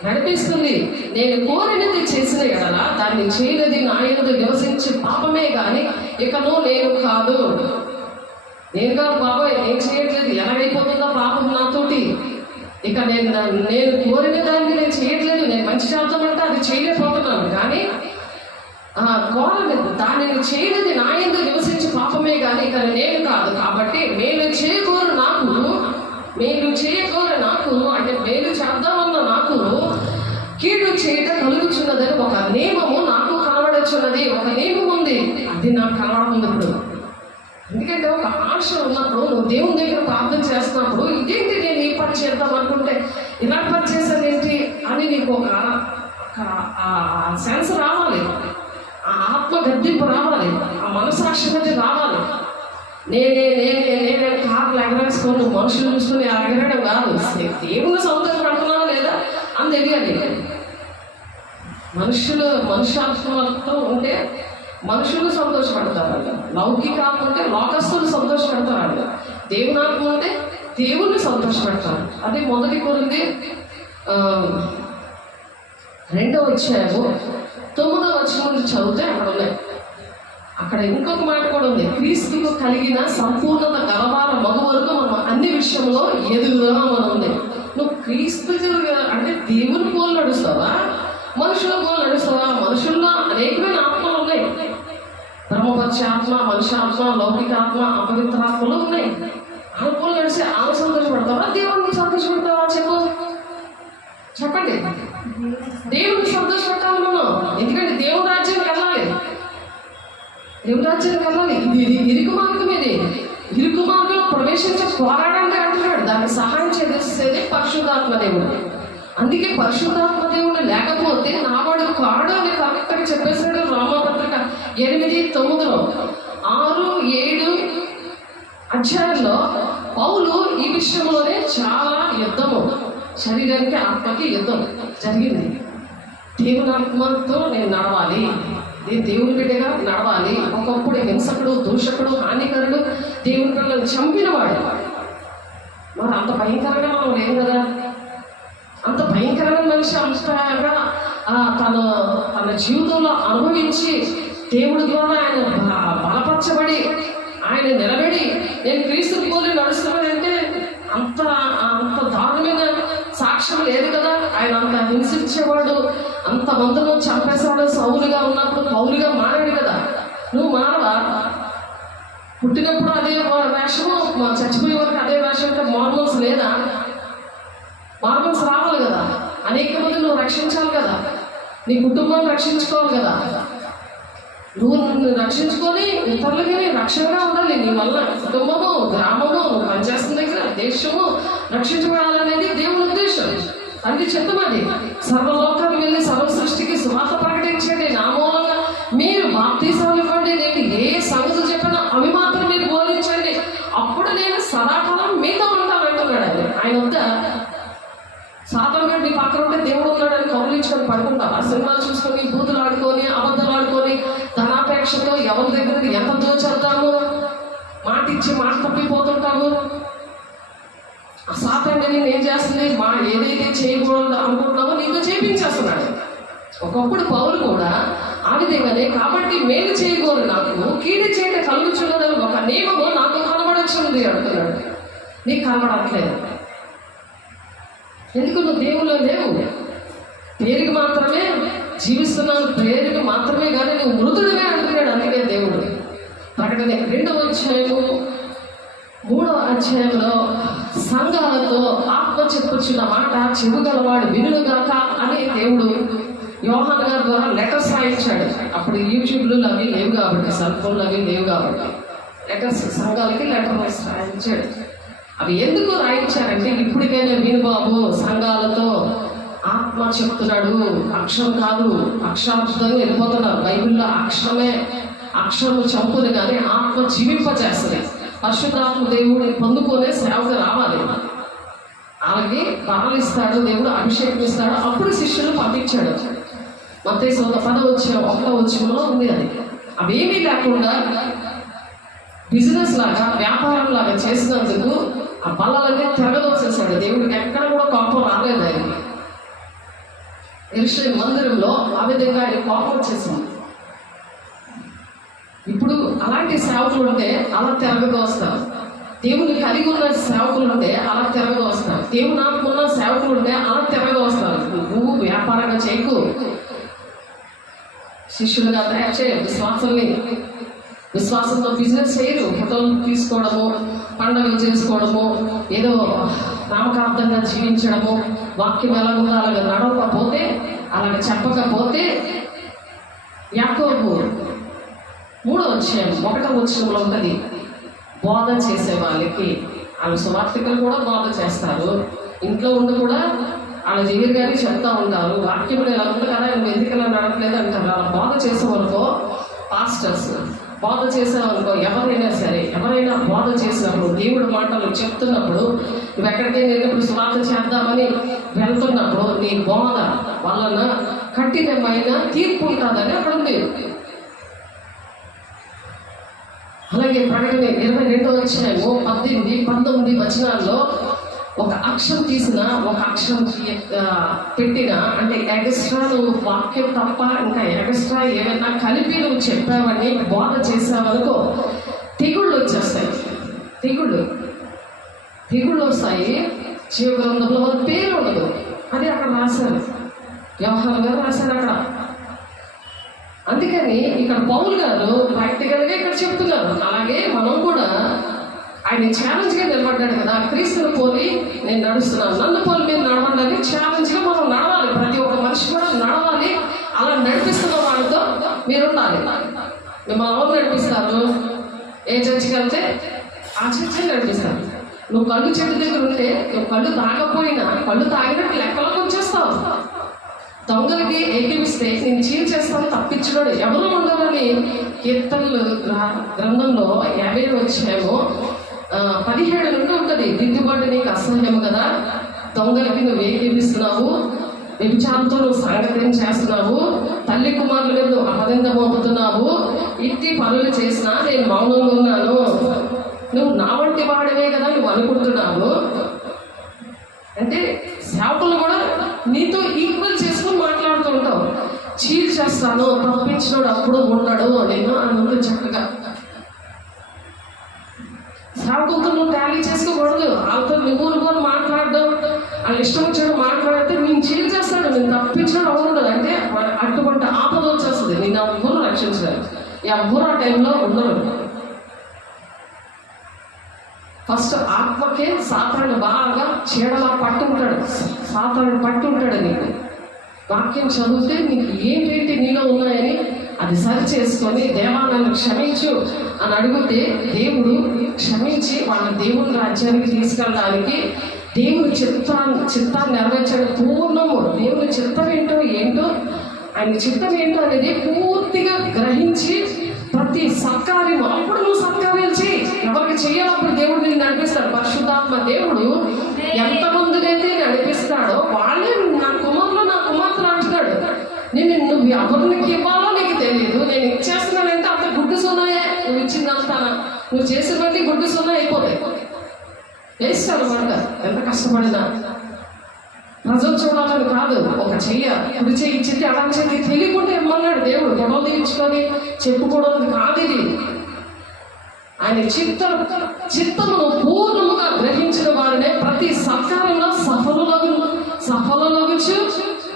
నడిపిస్తుంది. నేను కోరినది చేసిన ఎడల దాన్ని చేయనది నా యందు నివసించి పాపమే కానీ నేను కాదు. నేను కాదు బాబాయ్, నేను చేయట్లేదు. ఎలాగైపోతుందో పాపం నాతోటి. నేను కోరిన దాన్ని నేను చేయట్లేదు. నేను మంచి చేద్దామంటే అది చేయలేకపోతున్నాను. కానీ కోరలేదు దానిని చేయనిది నా యందు నివసించి పాపమే కానీ నేను కాదు. కాబట్టి మేలు చేయకూరు నాకు అంటే మేలు చేద్దామన్న నాకు కీడు చేయటం కలుగుచున్నదని ఒక నియమము నాకు కనబడుచున్నది. ఒక నియమం ఉంది, అది నాకు కనబడుతుంది. ఎందుకంటే ఒక ఆశ ఉన్నప్పుడు నువ్వు దేవుని దగ్గర ప్రార్థన చేస్తున్నప్పుడు ఇదేంటి నేను ఈ పని చేద్దాం అనుకుంటే ఇలాంటి పని చేశాను ఏంటి అని నీకు ఒక సెన్స్ రావాలి, ఆ ఆత్మ గద్దింపు రావాలి, ఆ మనసాక్షి రావాలి. నేను కాకులు ఎగరేసుకొని మనుషులు చూసుకుని ఎగరడం కాదు. దేవుని సంతోషపడుతున్నావా లేదా అని తెలియాలి. మనుష్యాత్మతో ఉంటే మనుషులు సంతోషపడతారంట, లౌకికాత్మ ఉంటే లోకస్తులు సంతోషపడతారంట, దేవునాత్మ ఉంటే దేవుణ్ణి సంతోషపెడతారు. అదే 1 కొరింథీ 2వ అధ్యాయము 9వ వచనం చదివితే అక్కడ ఉన్నాయి. అక్కడ ఇంకొక మాట కూడా ఉంది, క్రీస్తుకు కలిగిన సంపూర్ణత గలవార మగు వరకు మనం అన్ని విషయంలో ఎదుగుదాం ఉంది. నువ్వు క్రీస్తు అంటే దేవుని పోలు నడుస్తావా, మనుషుల పోలు నడుస్తావా? మనుషుల్లో అనేకమైన ఆత్మలు ఉన్నాయి. బ్రహ్మపక్ష ఆత్మ, మనుష్యాత్మ, లౌకికాత్మ, అపవిత్రాత్మలు ఉన్నాయి. ఆ పోలు నడిచి ఆమె సంతోషపడతావా, దేవుడిని సంతోషపెడతావా? చెప్పండి. దేవుడిని సంతోషపెట్టాలి మనం. ఎందుకంటే దేవుని రాజ్యానికి వెళ్ళాలి. దేవుని రాజ్యానికి వెళ్ళాలి. ఇది ఇరుకు మార్గం. ఇది ఇరుకు మార్గంలో ప్రవేశించే పోరాడంటే అంటున్నాడు. దానికి సహాయం చేసేది పరిశుద్ధాత్మ దేవుడు. అందుకే పరిశుద్ధాత్మ దేవుడు లేకపోతే నావాడు కాడు అని కరెక్ట్గా చెప్పేసాడు రోమాపత్రిక 8:9 6, 7 అధ్యాయంలో పౌలు ఈ విషయంలోనే చాలా యుద్ధము, శరీరానికి ఆత్మకి యుద్ధం జరిగింది. దేవుని ఆత్మతో నేను నడవాలి, నేను దేవుని బిడ్డగా నడవాలి. ఒకప్పుడు హింసకుడు, దూషకుడు, హానికరుడు, దేవుని పిల్లలను చంపినవాడు. మరి అంత భయంకరంగా మనం లేం కదా. అంత భయంకరమైన మనిషి అంతగా తన జీవితంలో అనుభవించి దేవుడి ద్వారా ఆయన బలపరచబడి ఆయన నిలబడి నేను క్రీస్తుని పోలి నడుస్తున్నానంటే అంత దారుణమైన సాక్ష్యం లేదు కదా. ఆయన అంత హింసించేవాడు, అంత మందులో చంపేశాడు. సౌలుగా ఉన్నప్పుడు పౌలుగా మారాడు కదా. నువ్వు మారవా? పుట్టినప్పుడు అదే వేషము, చచ్చిపోయే వరకు అదే వేషం. అంటే మార్మల్స్ లేదా? మార్మల్స్ రావాలి కదా. అనేక మంది నువ్వు రక్షించాలి కదా, నీ కుటుంబాన్ని రక్షించుకోవాలి కదా. నువ్వు రక్షించుకొని ఇతరులకి రక్షణగా ఉండాలి. నీ వల్ల కుటుంబము, గ్రామము, నువ్వు పనిచేస్తున్న దగ్గర దేశము రక్షించబడాలనేది దేవుని ఉద్దేశం. అందుకే చెప్తామది, సర్వలోకానికి వెళ్ళి సర్వ సృష్టికి సువార్త ప్రకటించండి, నా మూలంగా మీరు బాప్తీసాలు ఇవ్వండి, నేను ఏ సంగతులు చెప్పినా అవి మాత్రం మీరు బోధించండి, అప్పుడు నేను సదాకాలం మీతో ఉంటాను అంటున్నాడు. ఆయన వద్ద సాధారణంగా నీ పక్కన ఉంటే దేవుడు ఉన్నాడని కౌలించుకొని పడుకుంటావా? సినిమాలు చూసుకొని, బూతులు ఆడుకొని, అబద్ధాలు ఆడుకొని, ధనాపేక్షతో ఎవరి దగ్గర ఎంత దోచేద్దాము, మాట ఇచ్చి మాట తప్పిపోతుంటావు. ఆ సాతాన్ని ఏం చేస్తుంది? ఏదైతే చేయకూడదు అనుకుంటున్నామో నీతో చేయించేస్తున్నాడు. ఒకప్పుడు పౌలు కూడా ఆ విధంగానే, కాబట్టి మేలు చేయకూడదు నాకు కీడు చేయడం కలుగుచున్నదని ఒక నియమము నాకు కనబడొచ్చుంది అంటున్నాడు. నీకు కనబడట్లేదు. ఎందుకు? నువ్వు దేవుల్లో లేవు. పేరుకి మాత్రమే జీవిస్తున్నాను, పేరుకి మాత్రమే కానీ నువ్వు మృతుడివే అంటున్నాడు. అందుకే దేవుడు ప్రకటన 2వ అధ్యాయము 3వ అధ్యాయంలో సంఘాలతో ఆత్మ చెప్పుచున్న మాట చెవుగలవాడు వినుగాక అని దేవుడు యోహాను గారి ద్వారా లెటర్స్ రాయించాడు. అప్పుడు యూట్యూబ్లు అవి లేవు కాబట్టి, సెల్ ఫోన్లు అవి లేవు కాబట్టి లెటర్స్ సంఘాలకి లెటర్ రాయించాడు. అవి ఎందుకు రాయించారంటే ఇప్పటికైనా విను బాబు, సంఘాలతో ఆత్మ చెప్తున్నాడు, అక్షరం కాదు, అక్షరార్థంగా వెళ్ళిపోతున్నారు. బైబిల్లో అక్షరము చంపుని కానీ ఆత్మ జీవింపజేస్తుంది. పరిశుద్ధాత్మ దేవుడిని పొందుకునే సేవకు రావాలి. అలాగే బలాలు ఇస్తాడు దేవుడు, అభిషేకం ఇస్తాడు. అప్పుడు శిష్యులు పంపించాడు. మత్తయి 10:1 ఉంది అది. అవేమీ లేకుండా బిజినెస్ లాగా, వ్యాపారం లాగా చేసినందుకు ఆ బలాలన్నీ తిరగదోసేసాడు. దేవుడికి ఎక్కడ కూడా కోపం రాలేదు. ఆయనకి యెరూషలేము మందిరంలో ఆ విధంగా ఆయన కోపం వచ్చేసింది. ఇప్పుడు అలాంటి సేవకులు ఉంటే అలా తిరగదోస్తారు. దేవుని కలిగి ఉన్న సేవకులు ఉంటే అలా తిరగదోస్తారు. దేవుని ఆత్మ ఉన్న సేవకులు ఉంటే అలా తిరగదోస్తారు. నువ్వు వ్యాపారంగా చేయకు, శిష్యులుగా తయారు చేయ, విశ్వాసంతో బిజినెస్ చేయరు. ఫోటోలు తీసుకోవడము, పండుగలు చేసుకోవడము, ఏదో నామకార్థంగా జీవించడము, వాక్యం ఎలాగుందో అలాగే నడవకపోతే, అలాగే చెప్పకపోతే, యాకోబు 3:1 ఉన్నది. బోధ చేసే వాళ్ళకి, వాళ్ళు సువార్థికులు కూడా బోధ చేస్తారు. ఇంట్లో ఉండి కూడా వాళ్ళ జీవిత గారికి చెప్తా ఉంటారు. వాక్యంలో ఎలా ఉంది కదా, నువ్వు ఎందుకలా నడవట్లేదు అంటారు. అలా బోధ చేసేవాళ్ళకో, పాస్టర్స్ బోధ చేసేవాళ్ళకో, ఎవరైనా బోధ చేసినప్పుడు, దేవుడి మాటలు చెప్తున్నప్పుడు, నువ్వు ఎక్కడికైనా వెళ్ళినప్పుడు సువార్త చేద్దామని వెళ్తున్నప్పుడు నీ బోధ వలన కఠినమైన తీర్పు ఉంటుందని అక్కడ ఉంది. అలాగే ప్రకటన 22:18-19 వచనాల్లో ఒక అక్షరం తీసిన, ఒక అక్షరం పెట్టిన, అంటే ఎగస్ట్రా నువ్వు వాక్యం తప్ప ఇంకా ఎగస్ట్రా ఏమైనా కలిపి నువ్వు చెప్పావని బోధ చేసావనుకో, తెగుళ్ళు వచ్చేస్తాయి. తెగుళ్ళు వస్తాయి. జీవ గ్రంథంలో వాళ్ళ పేరు ఉండదు. అది అక్కడ రాశారు, యోహాను గారు రాశారు అక్కడ. అందుకని ఇక్కడ పౌలు గారు ప్రాక్టికల్గా ఇక్కడ చెప్తున్నారు. అలాగే మనం కూడా ఆయన ఛాలెంజ్గా నిలబడ్డాడు కదా, క్రీస్తుని పోలి నేను నడుస్తున్నాను, నన్ను పోలి మీరు నడవండి. ఛాలెంజ్గా మనం నడవాలి. ప్రతి ఒక్క మనిషి కూడా నడవాలి. అలా నడిపిస్తున్న వాళ్ళతో మీరు ఉండాలి. మిమ్మల్ని ఎవరు నడిపిస్తారు? ఏ చర్చికి వెళ్తే ఆ చర్చి నడిపిస్తారు. నువ్వు కళ్ళు చెట్టు దగ్గర ఉంటే, నువ్వు కళ్ళు తాగకపోయినా కళ్ళు తాగినట్టు లెక్కలోకి వచ్చేస్తావు. దొంగలకి ఏకీపిస్తే నేను చీల్చేస్తాను, తప్పించుకోడు ఎవరు ఉండరని కీర్తనలు గ్రంథంలో 50:17 నుండి ఉంటుంది. దిద్దుబాటు నీకు అసహ్యము కదా, దొంగలకి నువ్వు ఏకీపిస్తున్నావు, వ్యభిచారంతో నువ్వు సంగతం చేస్తున్నావు, తల్లి కుమారుల మీద నువ్వు అపనింద మోపుతున్నావు, ఇట్టి పనులు చేసినా నేను మౌనంగా ఉన్నాను, నువ్వు నా వంటి వాడివే కదా నువ్వు అనుకుంటున్నావు. అంటే సేవకులు కూడా నీతో ఈక్వల్ చేసుకుని మాట్లాడుతూ ఉంటావు. చీల్ చేస్తాను, తప్పించినాడు అప్పుడు ఉన్నాడు నేను అని ఉంది. చక్కగా సేవకులతో నువ్వు టాలీ చేసుకోకూడదు. వాళ్ళతో నువ్వు మాట్లాడడం, వాళ్ళు ఇష్టం వచ్చాడు మాట్లాడితే నేను చీల్ చేస్తాడు, నేను తప్పించినాడు అవును అంటే అటువంటి ఆపద వచ్చేస్తుంది. నేను ఎవ్వరు రక్షించాలి, ఎవ్వరు ఆ టైంలో ఉండరు. ఫస్ట్ ఆత్మకే సాతాను బాగా చీడలా పట్టుంటాడు. సాతాను పట్టుంటాడు. నీకు వాక్యం చదివితే నీకు ఏంటేంటి నీలో ఉన్నాయని అది సరి చేసుకొని, దేవా నన్ను క్షమించు అని అడిగితే దేవుడు క్షమించి వాళ్ళ దేవుని రాజ్యానికి తీసుకెళ్ళడానికి, దేవుని చిత్తాన్ని నెరవేర్చడం పూర్ణము. దేవుని చిత్తం ఏంటో ఆయన చిత్తం ఏంటో అనేది పూర్తిగా గ్రహించి ప్రతి సత్కార్యం అప్పుడు నువ్వు సత్కార్యాలు చేయి. ఎవరికి చేయాలప్పుడు దేవుడు నేను నడిపిస్తాడు. పరిశుద్ధాత్మ దేవుడు ఎంతమందినైతే నడిపిస్తాడో వాళ్ళే నా కుమార్తెలు అంటున్నాడు. నువ్వు ఎవరికి ఇవ్వాలో నీకు తెలియదు, నేను ఇచ్చేస్తున్నానంటే అంత గుడ్డు సున్నాయే. నువ్వు ఇచ్చిందంతా నువ్వు చేసినవన్నీ గుడ్డు సున్నా అయిపోతాయి. వేస్తాడు అనమాట. ఎంత కష్టపడినా ప్రజలు చూడాలని కాదు, ఒక చెయ్య కుడి చెయ్యి ఇచ్చింది అలా చెయ్యి తెలియకుండా ఇమ్మన్నాడు దేవుడు. గొడవ తీర్చుకొని చెప్పుకోవడం కాదు ఇది. ఆయన చిత్తమును పూర్ణముగా గ్రహించిన వారినే ప్రతి సత్కారంలో సఫలలగుచు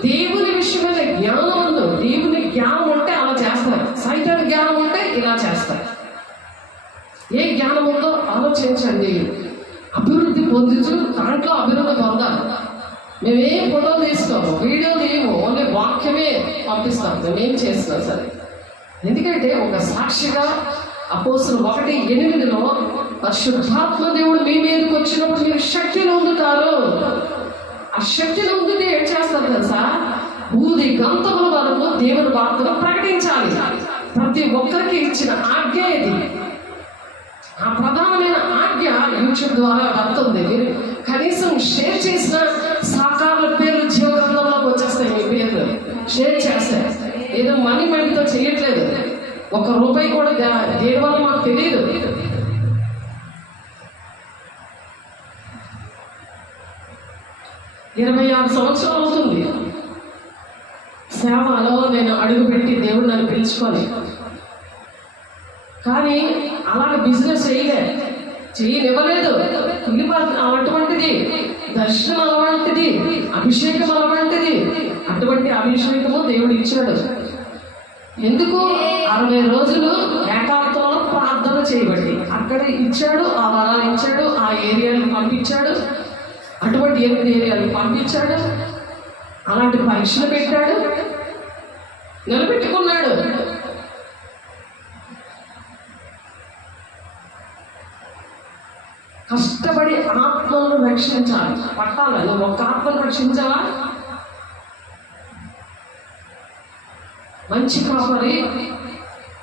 దేవుని విషయమైన జ్ఞానం ఉందో. దేవుని జ్ఞానం ఉంటే అలా చేస్తారు, సైతాన్ జ్ఞానం ఉంటే ఇలా చేస్తారు. ఏ జ్ఞానం ఉందో ఆలోచించండి. అభివృద్ధి పొందుతూ దాంట్లో అభివృద్ధి పొందాలి. మేమేం ఫోటోలు తీసుకోము, వీడియోలు ఏమో, ఓన్లీ వాక్యమే పంపిస్తాం. మేమేం చేస్తున్నాం సరే. ఎందుకంటే ఒక సాక్షిగా అపోస్తులు 1:8 పరిశుద్ధాత్మ దేవుడు మీ మీదకి వచ్చినప్పుడు మీరు శక్తిని పొందుతారు. ఆ శక్తిని పొందితే ఏం చేస్తారు తెలుసా? ఊది గంతముల వరకు దేవుని వార్తను ప్రకటించాలి. ప్రతి ఒక్కరికి ఇచ్చిన ఆజ్ఞ ఇది. ఆ ప్రధానమైన ఆజ్ఞ యూట్యూబ్ ద్వారా వెళ్తుంది. మీరు కనీసం షేర్ చేసిన సాకారుల పేర్లు జీవగ్రంథంలోకి వచ్చేస్తాయి. మీ పేర్లు షేర్ చేస్తాయి. ఏదో మనీతో చేయట్లేదు. ₹1 కూడా దేని వల్ల మాకు తెలియదు. ఇరవై 26 సంవత్సరాలు అవుతుంది సేవలో నేను అడుగుపెట్టి దేవుడు నన్ను పిలుచుకొని. కానీ అలాగే బిజినెస్ చేయనివ్వలేదు. అటువంటిది దర్శనం అలాంటిది, అభిషేకం అలాంటిది. అటువంటి అభిషేకము దేవుడు ఇచ్చాడు. ఎందుకు? 60 రోజులు ఏకాంతంలో ప్రార్థన చేయబట్టి అక్కడ ఇచ్చాడు. ఆ వరాలు ఇచ్చాడు. ఆ ఏరియాలకు పంపించాడు. అటువంటి 8 ఏరియాలకు పంపించాడు. అలాంటి పరీక్షలు పెట్టాడు. నిలబెట్టుకున్నాడు. కష్టపడి ఆత్మలను రక్షించాలి. పట్టాలి. నువ్వు ఒక్క ఆత్మను రక్షించావా? మంచి కాపరి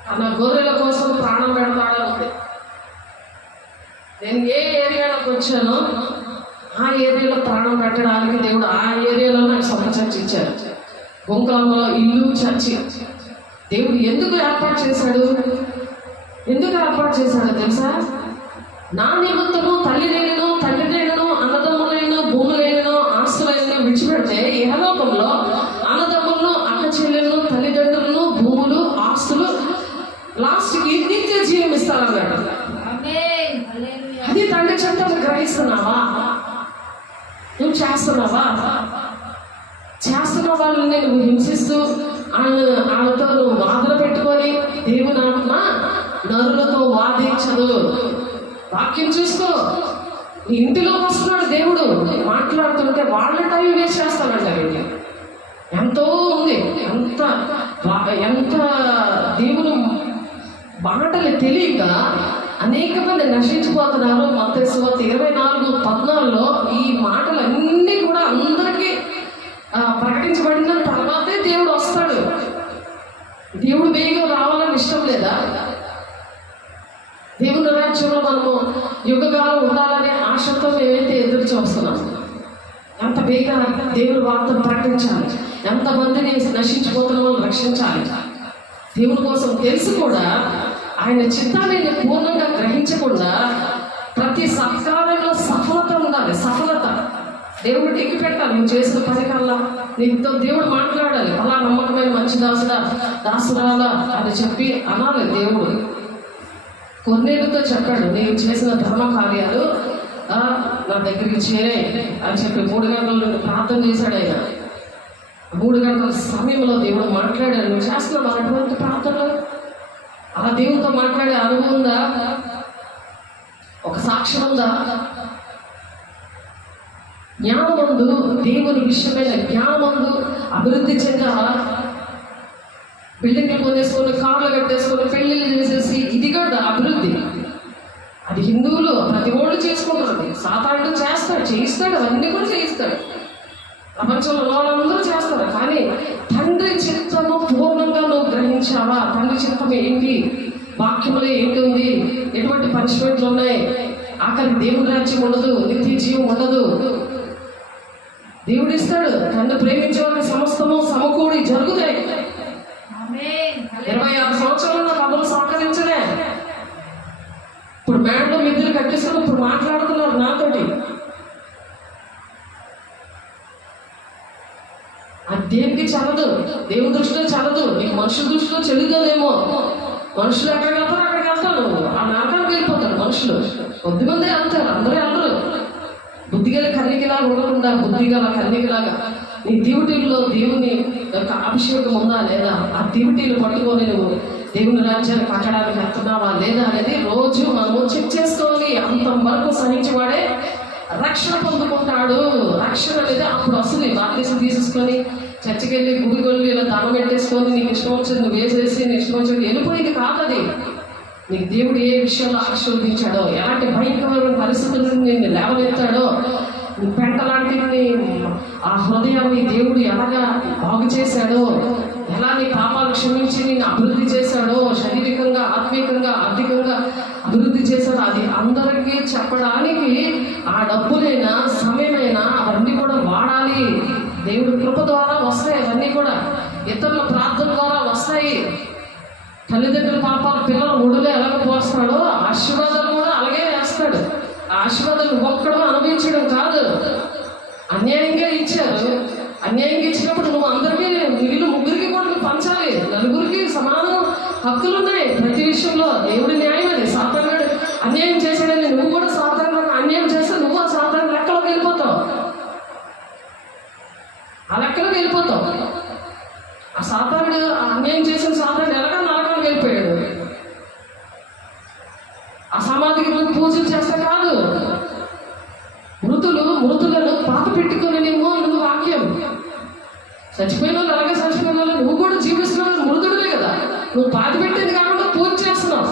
తన గొర్రెల కోసం ప్రాణం పెడతాడు. నేను ఏ ఏరియాలోకి వచ్చానో ఆ ఏరియాలో ప్రాణం పెట్టడానికి దేవుడు ఆ ఏరియాలో నాకు సొంత చర్చ ఇచ్చారు. గుంకంలో ఇల్లు, చర్చి. దేవుడు ఎందుకు ఏర్పాటు చేశాడు తెలుసా? నా నిమిత్తము తల్లిదైనను, తండ్రిదైనను, అన్నదమ్ములైన, భూములైనను, ఆస్తులైన విడిచిపెడితే ఇహలోకంలో అన్నదమ్ములను, అక్క చెల్లెలను, తల్లిదండ్రులను, భూములు, ఆస్తులు, లాస్ట్కి నిత్య జీవం ఇస్తారన్నాడు. అది తండ్రి చెప్తాను. గ్రహిస్తున్నావా? నువ్వు చేస్తున్నావా? చేస్తున్న వాళ్ళని నువ్వు హింసిస్తూ వాళ్ళతో నువ్వు వాదన పెట్టుకొని దేవుని ఆత్మ నరులతో వాదించదు. వాక్యం చూసుకో. నీ ఇంటిలోకి వస్తున్నాడు దేవుడు. మాట్లాడుతుంటే వాళ్ళ టైం వేస్ట్ చేస్తానంటారండి. ఎంతో ఉంది. ఎంత దేవుని మాటలు తెలియక అనేక మంది నశించిపోతున్నారు. మత్తయి సువార్త 24:14 ఈ మాటలన్నీ కూడా అందరికీ ప్రకటించబడిన తర్వాతే దేవుడు వస్తాడు. దేవుడు వేగం రావాలని ఇష్టం లేదా? దేవుని రాజ్యంలో మనము యుగకాలం ఉండాలనే ఆశతో మేమైతే ఎదురు చూస్తున్నాం. ఎంత వేగంగా దేవుని వార్తను ప్రకటించాలి, ఎంతమందిని నశించిపోతున్న వాళ్ళు రక్షించాలి. దేవుని కోసం తెలిసి కూడా ఆయన చిత్తాన్ని పూర్ణంగా గ్రహించకుండా ప్రతి సత్కారంలో సఫలత ఉండాలి. సఫలత దేవుడు ఎక్కి పెట్టాలి. నువ్వు చేసిన పని కల్లా నీతో దేవుడు మాట్లాడాలి. అలా నమ్మకమైన మంచి దాసురాలా అని చెప్పి అనాలి. దేవుడు కొన్నేళ్ళతో చెప్పాడు, నేను చేసిన ధర్మ కార్యాలు నా దగ్గరికి చేరాయి అని చెప్పి 3 గంటల నుండి ప్రార్థన చేశాడు. ఆయన 3 గంటల సమయంలో దేవుడు మాట్లాడాడు. నువ్వు చేస్తున్నావు అటువంటి ప్రార్థనలు? అలా దేవుడితో మాట్లాడే అనుభవం ఉందా? ఒక సాక్ష్యం ఉందా? జ్ఞానమందు, దేవుని విషయమైన జ్ఞానమందు అభివృద్ధి చెందావా? బిల్డింగ్లు కొనేసుకొని, కార్లు కట్టేసుకొని, పెళ్లిళ్ళు చేసేసి ఇది కూడా అభివృద్ధి. అది హిందువులు ప్రతి ఓళ్ళు చేసుకుంటున్నది. సాతానుడు చేయిస్తాడు, అవన్నీ కూడా చేయిస్తాడు. ప్రపంచంలో వాళ్ళందరూ చేస్తారు. కానీ తండ్రి చిత్తము పూర్ణంగా నువ్వు గ్రహించావా? తండ్రి చిత్తం ఏంటి? వాక్యములో ఏంటి ఉంది? ఎటువంటి పనిష్మెంట్లు ఉన్నాయి? ఆఖరికి దేవుని రాజ్యం ఉండదు, నిత్య జీవం ఉండదు. దేవుడు ఇస్తాడు. తండ్రి ప్రేమించే వాళ్ళకి సమస్తము సమకూడి జరుగుతాయి. 26 సంవత్సరాలు నాకు అమలు సహకరించలే. ఇప్పుడు మేడలో మిద్దెలు కట్టేసుకుని ఇప్పుడు మాట్లాడుతున్నారు నాతోటి. అది దేనికి చల్లదు, దేవుని దృష్టిలో చల్లదు. నీకు మనుషుల దృష్టిలో చెల్లుతుందేమో. మనుషులు ఎక్కడికి వెళ్తారు అక్కడికి వెళ్తాను. ఆ నరకానికి వెళ్ళిపోతారు మనుషులు. కొద్దిమంది వెళ్తారు, అందరూ వెళ్ళరు. బుద్ధిగల కన్నికలాగా ఉండకుండా బుద్ధిగల కన్నికలాగా నీ డ్యూటీల్లో దేవుని యొక్క అభిషేకం ఉందా లేదా? ఆ డ్యూటీలు పట్టుకొని నువ్వు దేవుని రాజ్యాన్ని కట్టడానికి వెళ్తున్నావా లేదా అనేది రోజు మనము చెక్ చేసుకోవాలి. అంతవరకు సహించేవాడే రక్షణ పొందుకుంటాడు. రక్షణ అనేది అప్పుడు వస్తుంది. బాప్తిసం తీసేసుకొని చర్చికి వెళ్ళి గుడికి వెళ్ళి ఇలా దండం పెట్టేసుకొని నీకు ఇష్టం వచ్చింది నువ్వు వేసేసి నీ ఇష్టం వచ్చింది వెళ్ళిపోయింది కాదు. అది నీకు దేవుడు ఏ విషయంలో ఆశీర్వదించాడో, ఎలాంటి భయంకరమైన పరిస్థితుల నుండి నిన్ను లేవనెత్తాడో, పెంట లాంటి ఆ హృదయాన్ని దేవుడు ఎలాగా బాగు చేశాడో, ఎలా నీ పాపాలు క్షమించి నేను అభివృద్ధి చేశాడో, శారీరకంగా, ఆత్మీయంగా, ఆర్థికంగా అభివృద్ధి చేశాడో, అది అందరికీ చెప్పడానికి ఆ డబ్బులైనా సమయమైనా అవన్నీ కూడా వాడాలి. దేవుడి కృప ద్వారా వస్తాయి. అవన్నీ కూడా ఇతరుల ప్రార్థన ద్వారా వస్తాయి. తల్లిదండ్రుల పాపాలు పిల్లలు ఒడిలో ఎలాగ పోస్తాడో ఆశీర్వాదాలు కూడా అలాగే వేస్తాడు. ఆ ఆశీర్వాదాలు ఒక్కడో అనుభవించడం కాదు, అన్యాయంగా ఇచ్చారు. అన్యాయంగా ఇచ్చినప్పుడు నువ్వు అందరికీ, వీళ్ళు ముగ్గురికి కూడా నువ్వు పంచాలి. నలుగురికి సమాన హక్కులు ఉన్నాయి ప్రతి విషయంలో. దేవుడి న్యాయం అది. సాతానుడు అన్యాయం చేశాడని నువ్వు కూడా సాతానుడు అన్యాయం చేస్తే నువ్వు ఆ సాతాను లెక్కలోకి వెళ్ళిపోతావు. ఆ లెక్కలోకి వెళ్ళిపోతావు. ఆ సాతానుడు అన్యాయం చేసిన సాతానుడు ఎలాగ నరకానికి వెళ్ళిపోయాడు. ఆ సమాధికి పూజలు చేస్తే కాదు, మృతులను పాత పెట్టుకొని నువ్వు వాక్యం చచ్చిపోయిన వాళ్ళు అలాగే చచ్చిపోయిన వాళ్ళు నువ్వు కూడా జీవిస్తున్నావు. మృతుడివే కదా, నువ్వు పాత పెట్టింది కాకుండా పూజ చేస్తున్నావు.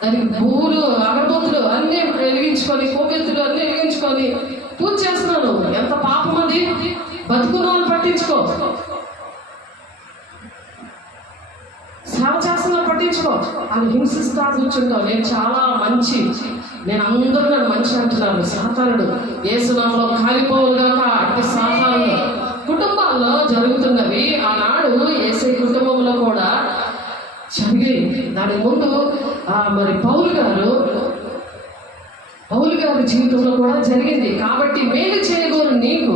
దానికి పువ్వులు, అగరబత్తులు అన్నీ వెలిగించుకొని, కోవెత్తులు అన్నీ వెలిగించుకొని పూజ చేస్తున్నావు. నువ్వు ఎంత పాపం అది. బతుకున్న వాళ్ళు పట్టించుకో, సేవ చేస్తున్నా పట్టించుకో. అది హింసిస్తా కూర్చుంటావు. నేను చాలా మంచి, నేను అందరూ నన్ను మంచి అంటున్నాను. సాతానుడు యేసునామములో కాలిపోవుగాక. అట్టి సాతానుడు కుటుంబాల్లో జరుగుతున్నవి ఆనాడు యేసయ్య కుటుంబంలో కూడా జరిగాయి. దాని ముందు మరి పౌలు గారి జీవితంలో కూడా జరిగింది. కాబట్టి మేలు చేయగోరు నీకు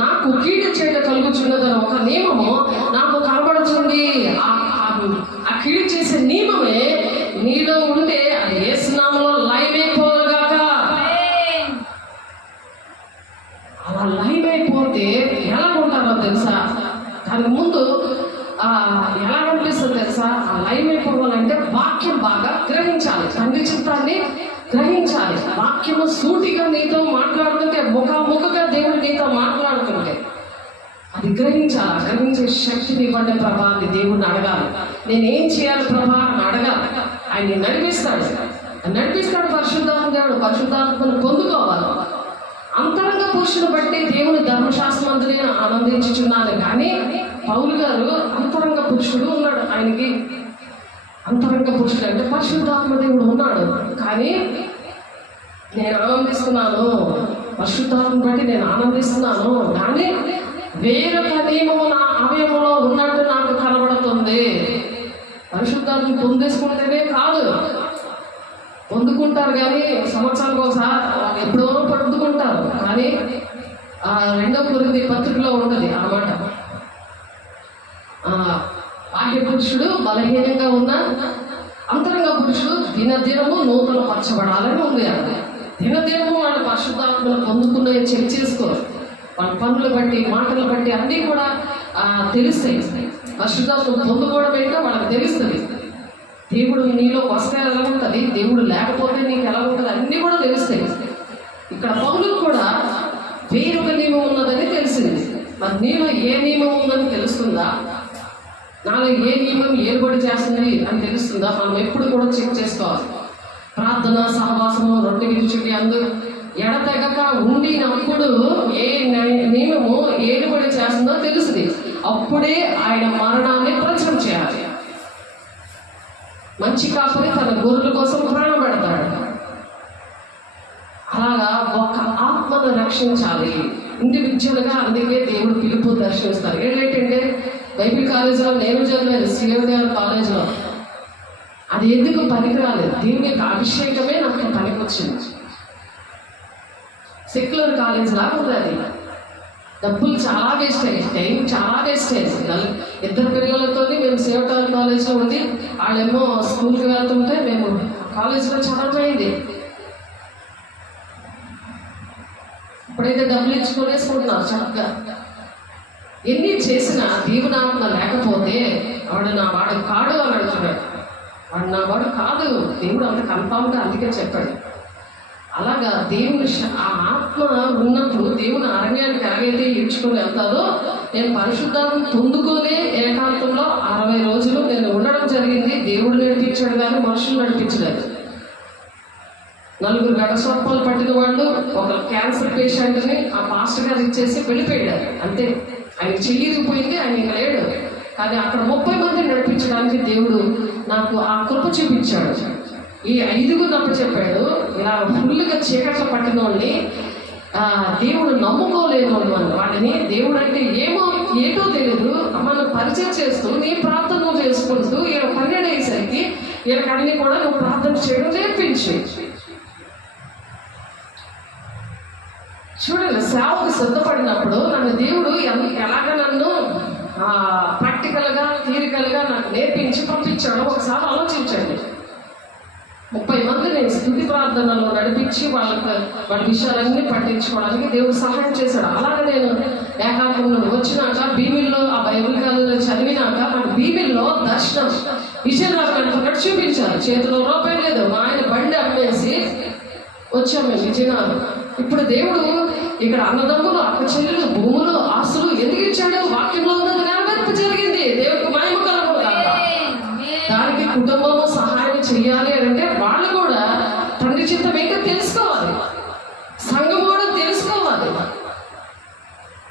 నాకు కీడు చేయడం కలుగుచున్నదని ఒక నియమము నాకు కనబడుతుంది. ఆ కీడు చేసే నియమమే నీలో ఉంటే అది యేసునామములో లయమైపోగాక. అలా లయమైపోతే ఎలా ఉంటారో తెలుసా? దానికి ముందు ఎలా అనిపిస్తుంది తెలుసా? ఆ లయమైపోవాలంటే వాక్యం బాగా గ్రహించాలి, తండ్రి చిత్తాన్ని గ్రహించాలి. వాక్యము సూటిగా నీతో మాట్లాడుతుంటే, ముఖాముఖగా దేవుడు నీతో మాట్లాడుతుంటే అది గ్రహించాలి. గ్రహించే శక్తిని ఇవ్వండి ప్రభా అని దేవుడిని అడగాలి. నేనేం చేయాలి ప్రభా అని అడగాలి. ఆయన నడిపిస్తాడు. పరిశుద్ధాత్మ దేవుడు. పరిశుద్ధాత్మను పొందుకోవాలి. అంతరంగ పురుషుని బట్టి దేవుని ధర్మశాస్త్రమందునే ఆనందించుచున్నాను. కానీ పౌలు గారు అంతరంగ పురుషుడు ఉన్నాడు. ఆయనకి అంతరంగ పురుషుడు అంటే పరిశుద్ధాత్మ దేవుడు ఉన్నాడు. కానీ నేను ఆనందిస్తున్నాను, పరిశుద్ధాత్మను బట్టి నేను ఆనందిస్తున్నాను. కానీ వేరొక నియమము నా అవయవంలో ఉన్నట్టు నాకు కనబడుతుంది. పరిశుద్ధాత్మ పొందేసుకుంటేనే కాదు, పొందుకుంటారు కానీ సంవత్సరానికి ఒకసారి ఎప్పుడో పొందుకుంటారు. కానీ 2వ కొరింథీ పత్రికలో ఉంటుంది అన్నమాట. బాహ్య పురుషుడు బలహీనంగా ఉన్న అంతరంగ పురుషుడు దినదినము నూతన పరచబడాలని ఉంది. దినదినము వాళ్ళ పరిశుద్ధాత్మను పొందుకున్న చెక్ చేసుకోరు. వాళ్ళ పనులు బట్టి, మాటలు బట్టి అన్నీ కూడా తెలుస్తాయి. పరిశుద్ధాత్మను పొందుకోవడం ఏంటో వాళ్ళకి తెలుస్తుంది. దేవుడు నీలో వస్తే ఎలా ఉంటుంది, దేవుడు లేకపోతే నీకు ఎలా ఉంటుంది, అన్నీ కూడా తెలుస్తాయి. ఇక్కడ పౌలుకు కూడా వేరొక నియమం ఉన్నదని తెలిసింది. మరి నీలో ఏ నియమం ఉందని తెలుస్తుందా? నాలో ఏ నియమం ఏర్పడి చేస్తుంది అని తెలుస్తుందా? మనం ఎప్పుడు కూడా చెక్ చేసుకోవాలి. ప్రార్థన, సహవాసము, రొట్టె విరుచుటి అందరూ ఎడతెగక ఉండినప్పుడు ఏ నియమము ఏర్పడి చేస్తుందో తెలుస్తుంది. అప్పుడే ఆయన మరణాన్ని ప్రచారం చేయాలి. మంచి కాపురి తన గొర్రెల కోసం ప్రాణం పెడతాడు. అలాగా ఒక ఆత్మను రక్షించాలి ఇండివిజువల్గా. అందుకే దేవుడు పిలుపు దర్శిస్తారు. ఏంటంటే బైబిల్ కాలేజీలో నేను చదివాను, శ్రీదేవి కాలేజీలో. అది ఎందుకు పనికిరాలేదు, దేవుని యొక్క అభిషేకమే నాకు పనికొచ్చింది. సెక్యులర్ కాలేజ్ లాగా ఉంది అది. డబ్బులు చాలా వేస్ట్ అయ్యాయి, టైం చాలా వేస్ట్ అయ్యింది. 2 పిల్లలతో మేము సేవటాల్ కాలేజ్లో ఉండి, వాళ్ళేమో స్కూల్కి వెళ్తుంటే మేము కాలేజీలో చదవమైంది. ఇప్పుడైతే డబ్బులు ఇచ్చుకునేసుకుంటున్నారు చక్కగా. ఎన్ని చేసినా దీవునాత్మ లేకపోతే వాడు నా వాడు కాడు అని అడుగుతున్నాడు. వాడు నా వాడు కాదు, దేవుడు అంత కన్ఫామ్గా అందుకే చెప్పాడు. అలాగా దేవుని ఆ ఆత్మ ఉన్నప్పుడు దేవుని అరణ్యానికి ఎలాగైతే ఈడ్చుకొని వెళ్తారో, నేను పరిశుద్ధాత్మ పొందుకొని ఏకాంతంలో 60 రోజులు నేను ఉండడం జరిగింది. దేవుడు నడిపించాడు కానీ మనుషులు నడిపించలేదు. 4 గడసొప్పలు పట్టిన వాళ్ళు ఒక క్యాన్సర్ పేషెంట్ని ఆ పాస్టర్ గారు ఇచ్చేసి వెళ్ళిపోయాడు. అంతే, ఆయన చెయ్యిరిగిపోయింది, ఆయన ఇంకా లేడు. కానీ అక్కడ 30 మందిని నడిపించడానికి దేవుడు నాకు ఆ కృప చూపించాడు. ఈ 5 నప్ప చెప్పాడు. ఇలా ఫుల్గా చీకట్లు పట్టిన వాళ్ళని, దేవుడు నమ్ముకోలేని వాటిని దేవుడు అంటే ఏటో తెలియదు మనం పరిచయం చేస్తూ నీ ప్రార్థన చేసుకుంటూ ఈయన 12 అయ్యేసరికి ఈయనకి అన్ని కూడా నువ్వు ప్రార్థన చేయడం నేర్పించి చూడండి. సేవకు సిద్ధపడినప్పుడు నన్ను దేవుడు ఎలాగ నన్ను ప్రాక్టికల్గా థియరికల్గా నాకు నేర్పించి పంపించాడు. ఒకసారి ఆలోచించండి. 30 మందిని స్తుతి ప్రార్థనలో నడిపించి వాళ్ళ విషయాలన్నీ పట్టించుకోవడానికి దేవుడు సహాయం చేశాడు. అలాగే నేను ఏకాంతం నుండి వచ్చినాక భీమిల్లో ఆ బైబిల్ కాలంలో చదివినాక నాకు భీమిల్లో దర్శనం విజయనగరం చూపించారు. చేతిలో రూపాయి లేదు, మా ఆయన బండి అమ్మేసి వచ్చాము మేము విజయనగరం. ఇప్పుడు దేవుడు ఇక్కడ అన్నదమ్ములు, అక్క చెల్లెలు, భూములు, ఆస్తులు ఎందుకు ఇచ్చాడు? వాక్యంలో ఉన్నది నెరవేర్పు జరిగింది. దేవుడికి మహిమ కలుగును గాక. దానికి కుటుంబము సహాయం చేయాలి అంటే వాళ్ళు కూడా తండ్రి చిత్తం ఏంటో తెలుసుకోవాలి, సంఘం కూడా తెలుసుకోవాలి.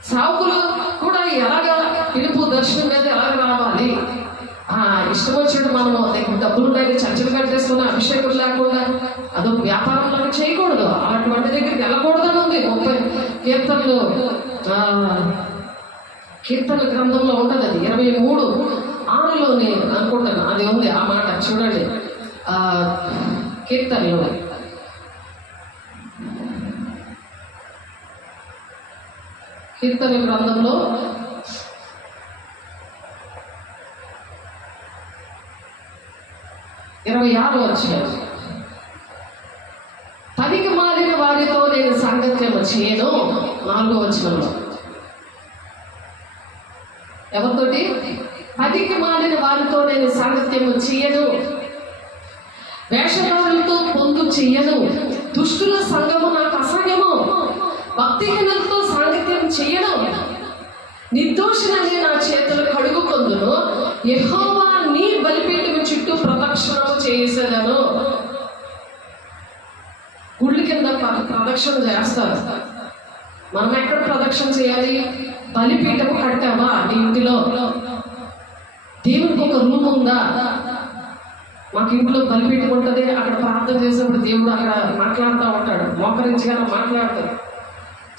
సావుకులు కూడా ఎలాగా పిలుపు దర్శనం మీద ఎలాగ రావాలి. ఇష్టం వచ్చినట్టు మనము డబ్బులు ఉన్నాయి చర్చలు కట్టేసుకున్న అభిషేకం లేకుండా అదొక వ్యాపారంలాగా చేయకూడదు. అలాంటి వాటి దగ్గరికి వెళ్ళకూడదని ఉంది. 30 కీర్తనలు కీర్తన గ్రంథంలో ఉంటుంది. అది 23:6లోనే అనుకుంటాను అది ఉంది ఆ మాట. చూడండి కీర్తనలో కీర్తన గ్రంథంలో 26 వచ్చారు. పనికి మాలిన వారితో నేను సాంగత్యం చేయను. 4వ వచనంలో ఎవరితోటి? పనికి మాలిన వారితో నేను సాంగత్యం చేయను, వేషధారులతో పొందు చెయ్యను, దుష్టుల సంఘము నాకు అసహ్యము, భక్తిహీనులతో సాంగత్యం చెయ్యను, నిర్దోషులని నా చేతులు కడుగుకొందును, యెహోవా నీ బలిపీఠము చుట్టూ ప్రదక్షిణము చేసేదను. గుళ్ళ కింద ప్రదక్షిణ చేస్తారు. మనం ఎక్కడ ప్రదక్షిణ చేయాలి? బలిపీఠము కట్టావా నీ ఇంటిలో? దేవునికి ఒక రూమ్ ఉందా? మాకు ఇంట్లో బలిపీఠం ఉంటుంది. అక్కడ ప్రార్థన చేసినప్పుడు దేవుడు అక్కడ మాట్లాడుతూ ఉంటాడు, మోకరించగా మాట్లాడతాడు.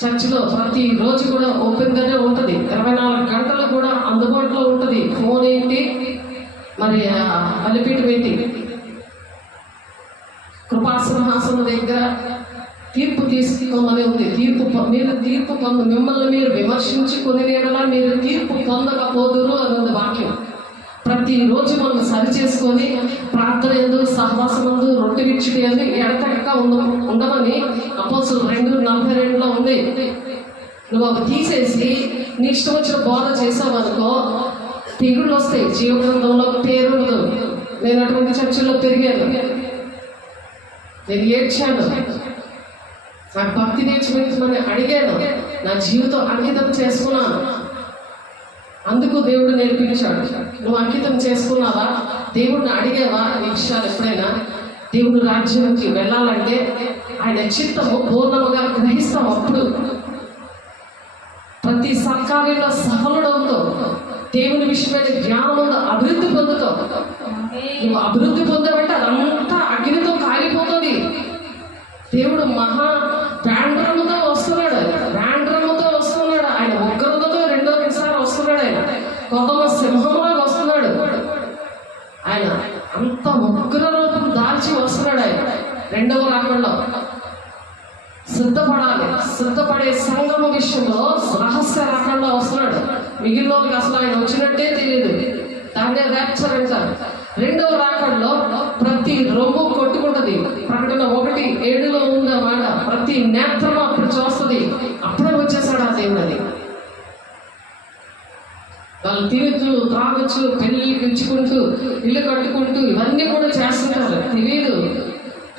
చర్చిలో ప్రతి రోజు కూడా ఓపెన్గానే ఉంటుంది, 24 గంటలు కూడా అందుబాటులో ఉంటుంది. ఫోన్ ఏంటి, మరి బలిపీఠం ఏంటి, కృపాసింహాసనం దగ్గర తీర్పు తీసుకోమని ఉంది. మీరు తీర్పు మిమ్మల్ని మీరు విమర్శించుకుని మీరు తీర్పు పొందకపోదురు అని ఉంది వాక్యం. ప్రతిరోజు మనం సరి చేసుకొని ప్రార్థన ఎందు, సహవాసం ఎందు, రొట్టె విచ్చుటి అని ఎడతెగక ఉండమని అపోస్తులు 2:42లో ఉంది. నువ్వు అవి తీసేసి నీ ఇష్టం వచ్చిన బోధ చేసావనుకో తెగుళ్ళు వస్తాయి. జీవగ్రంథంలో పేరు ఉండదు. నేను అటువంటి చర్చల్లో పెరిగాను, నేను ఏడ్చాను, నాకు భక్తి నేర్చుకోమని అడిగాను, నా జీవితం అంకితం చేసుకున్నాను. అందుకు దేవుడు నేర్పించాడు. నువ్వు అంకితం చేసుకున్నావా? దేవుడిని అడిగావా? నీ విషయాలు ఎప్పుడైనా దేవుని రాజ్యానికి వెళ్ళాలంటే ఆయన చిత్తము పూర్ణముగా గ్రహిస్తావు. అప్పుడు ప్రతి సత్కార్యంలో సఫలుడవుతావు. దేవుని విషయమైన జ్ఞానంలో అభివృద్ధి పొందుతావు. నువ్వు అభివృద్ధి పొందావంటే అదంతా అగ్నితో కాలిపోతుంది. దేవుడు మహా బ్యాండ్రముతో వస్తున్నాడు, బ్యాండ్రముతో వస్తున్నాడు. ఆయన ఉగ్రతతో రెండోసారి వస్తున్నాడు. ఆయన కొత్త సింహంలాగా వస్తున్నాడు. ఆయన అంత ఉగ్ర రూపం దాల్చి వస్తున్నాడు. ఆయన రెండవ రాకడలో సిద్ధపడాలి. సిద్ధపడే సంగమ విషయంలో రహస్య రకంలో వస్తున్నాడు. మిగిలినోళ్ళకి అసలు ఆయన వచ్చినట్టే తెలియదు. దాన్నే ర్యాప్చర్ అంటారు. రెండవ రాకడలో ప్రతి రొమ్ము కొట్టుకుంటుంది. ప్రకటన 1:7లో ఉందన్నమాట. ప్రతి నేత్రం అప్పుడు చూస్తుంది. అప్పుడే వచ్చేసాడు ఆ దేవుడని. వాళ్ళు తినచ్చు, త్రాగొచ్చు, పెళ్ళిళ్ళు ఇచ్చుకుంటూ, ఇల్లు కట్టుకుంటూ ఇవన్నీ కూడా చేస్తుంటారు. తెలియదు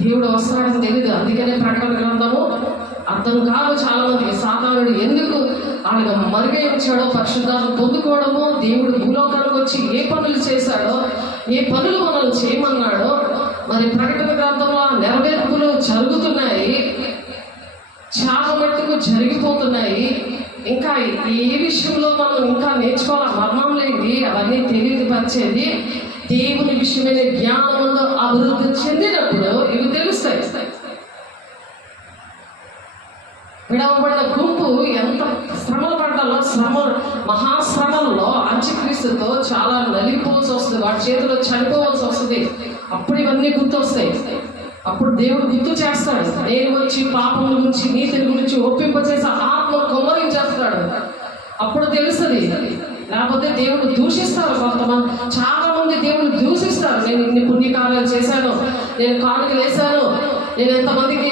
దేవుడు వస్తున్నాడని తెలియదు. అందుకనే ప్రకటన గ్రంథము అర్థం కాదు చాలా మంది. సాతానుడు ఎందుకు ఆయన మరుగైంచాడో, పరిశుద్ధాలను పొందుకోవడము, దేవుడు భూలోకానికి వచ్చి ఏ పనులు చేశాడో, ఏ పనులు మనల్ని చేయమన్నాడో, మరి ప్రకటన గ్రంథంలో నెరవేర్పులు జరుగుతున్నాయి, చాలా మట్టుకు జరిగిపోతున్నాయి. ఇంకా ఏ విషయంలో మనం ఇంకా నేర్చుకోవాలి, మర్మం లేని అవన్నీ తెలియపరిచేది దేవుని విషయమైన జ్ఞానంలో అభివృద్ధి చెందినప్పుడు ఇవి తెలుస్తాయి. విడవబడిన గుంపు ఎంత శ్రమలు పడ్డాలో, మహాశ్రమల్లో అంత్యక్రీస్తుతో చాలా నలిగిపోవాల్సి వస్తుంది, వాడి చేతిలో చనిపోవాల్సి వస్తుంది. అప్పుడు ఇవన్నీ గుర్తొస్తాయి. అప్పుడు దేవుడు గుర్తు చేస్తాడు. నేను వచ్చి పాపం గురించి, నీతిని గురించి ఒప్పింపచేసి ఆత్మ కుమ్మరించేస్తాడు. అప్పుడు తెలుస్తుంది. లేకపోతే దేవుడు దూషిస్తారు. కొంతమంది, చాలా మంది దేవుడు దూషిస్తారు. నేను ఇన్ని పుణ్యకార్యాలు చేశాను, నేను కానుకలు వేశాను, నేను ఎంతమందికి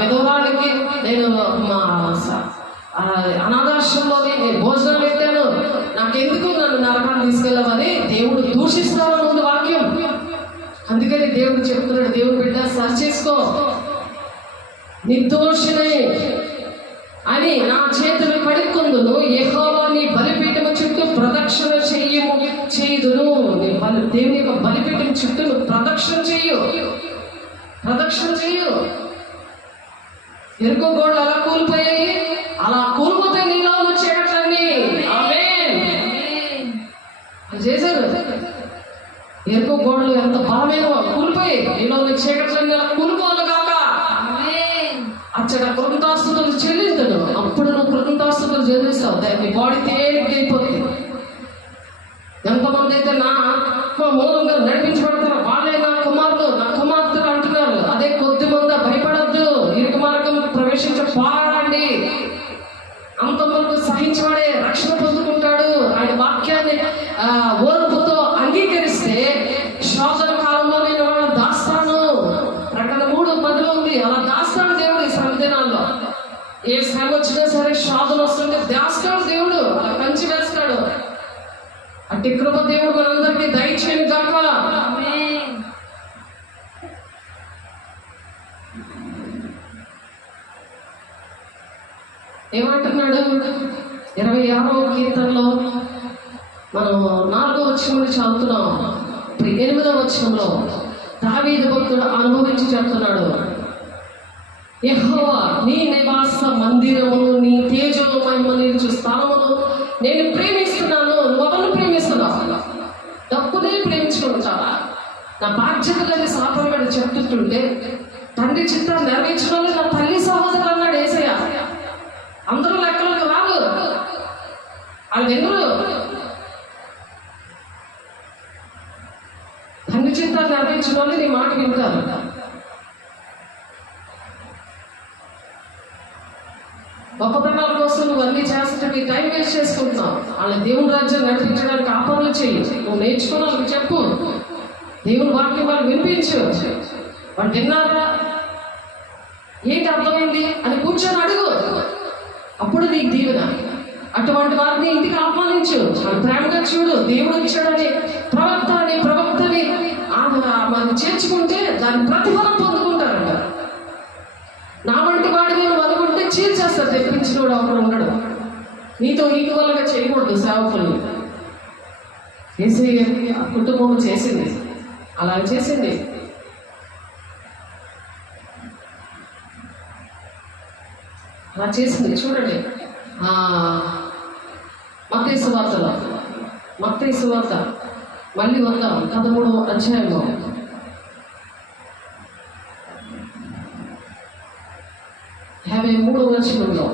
విధవరాలకి నేను అనాథాశ్రమంలోని నేను భోజనం పెట్టాను, నాకెందుకు నన్ను నరకాన్ని తీసుకెళ్ళమని దేవుడు దూషిస్తారని ఉంది వాక్యం. అందుకని దేవుడు చెప్తున్నాడు, దేవుడు బిడ్డ సరి చేసుకో, నిర్దోషినే అని నా చేతులు కడుక్కుందును, యెహోవా నీ బలిపీఠము చుట్టూ ప్రదక్షిణ చేయుదును. దేవుని యొక్క బలిపీఠం చుట్టూ ప్రదక్షిణ చెయ్యు. ఎరుకో గోడలు అలా కూలిపోయాయి, అలా కూలిపోతే నీలో వచ్చేటట్లన్నీ ఆమేన్ చేశారు. ఎరుకో గోడలు ఎంత బలమైన కూలిపోయి నీలో వచ్చేటట్లన్నీ అలా కూలిపోవాలి కాక అచ్చట కృతజ్ఞతాస్తుతులు చెల్లించను. అప్పుడు నువ్వు కృతజ్ఞతాస్తుతులు చెల్లిస్తావు. దాన్ని బాడీ తేలిక అయిపోతుంది. ఎంతమంది అయితే నా మూలంగా నడిపించబడతారు, వాళ్ళే నా కుమారులు, నా కుమార్తెలు అంటున్నారు. అదే కొద్ది మంది భయపడద్దు, ఇరుకు మార్గం ప్రవేశించ పోరాడండి. అంతవరకు సహించబడే రక్షణ పొందుకుంటాడు. ఆయన వాక్యాన్ని ఓర్పుతో అంగీకరిస్తే శోధన కాలంలో నేను వాళ్ళని దాస్తాను. ప్రకటన 3:10 ఉంది. అలా దాస్తాడు దేవుడు ఈ శ్రమ దినాల్లో. ఏ శ్రమ వచ్చినా సరే, శోధన వస్తుంటే దాస్తాడు దేవుడు, అలా కంచి వేస్తాడు. అట్టి కృప దేవుడు మనందరికీ దయచేయను గాక. ఏమంటున్నాడు 26వ కీర్తనలో మనం 4వ వచనం చదువుతున్నాం. 8వ వచనంలో దావీదు భక్తుడు అనుభవించి చెప్తున్నాడు, యెహోవా నీ నివాస మందిరమును, నీ తేజోమహిమ నిలుచు స్థలమును నేను ప్రేమిస్తున్నాను. నువ్వు ప్రేమిస్తున్నావు, డబ్బునే ప్రేమించుకుంటావా? నా బాధ్యతలని శాపం మీద చెప్తుంటే తండ్రి చిత్తాన్ని నెరవేర్చడం నా తల్లి సహోదరులు అన్నాడు యేసయ్య. అందరూ లెక్కలోకి రాదు. వాళ్ళు ఎందుకు తండ్రి చిత్తాన్ని నెరవేర్చడం నీ మాట వింటారు. గొప్పతనాల కోసం నువ్వు అన్నీ చేస్తుంటే టైం వేస్ట్ చేసుకుంటున్నావు. వాళ్ళ దేవుని రాజ్యం నడిపించడానికి ఆపదలు చెయ్యి. నువ్వు నేర్చుకున్నావు చెప్పు, దేవుని వాక్యం వాళ్ళు వినిపించు. వాళ్ళు విన్నారా, ఏంటి అర్థమైంది అని కూర్చొని అడుగు. అప్పుడు నీకు దీవెన. అటువంటి వారిని ఇంటికి ఆహ్వానించు, వాళ్ళు ప్రేమగా చూడు. దేవుడు వచ్చాడని ప్రవక్తని మనం చేర్చుకుంటే దాని ప్రతిఫలం పొందుకుంటారంట. నా వంటి వాడిని నువ్వు అనుకుంటే చీల్చేస్తారు. తెప్పించినోడు ఒకడు ఉన్నాడు. నీతో ఈక్వల్గా చేయకూడదు సేవకులు. యేసయ్య ఆ కుటుంబం చేసింది, అలా చేసింది. అలా చేసింది. చూడండి మత్తయి సువార్త మళ్ళీ వద్దాం 13వ అధ్యాయంలో 53వ వచనంలో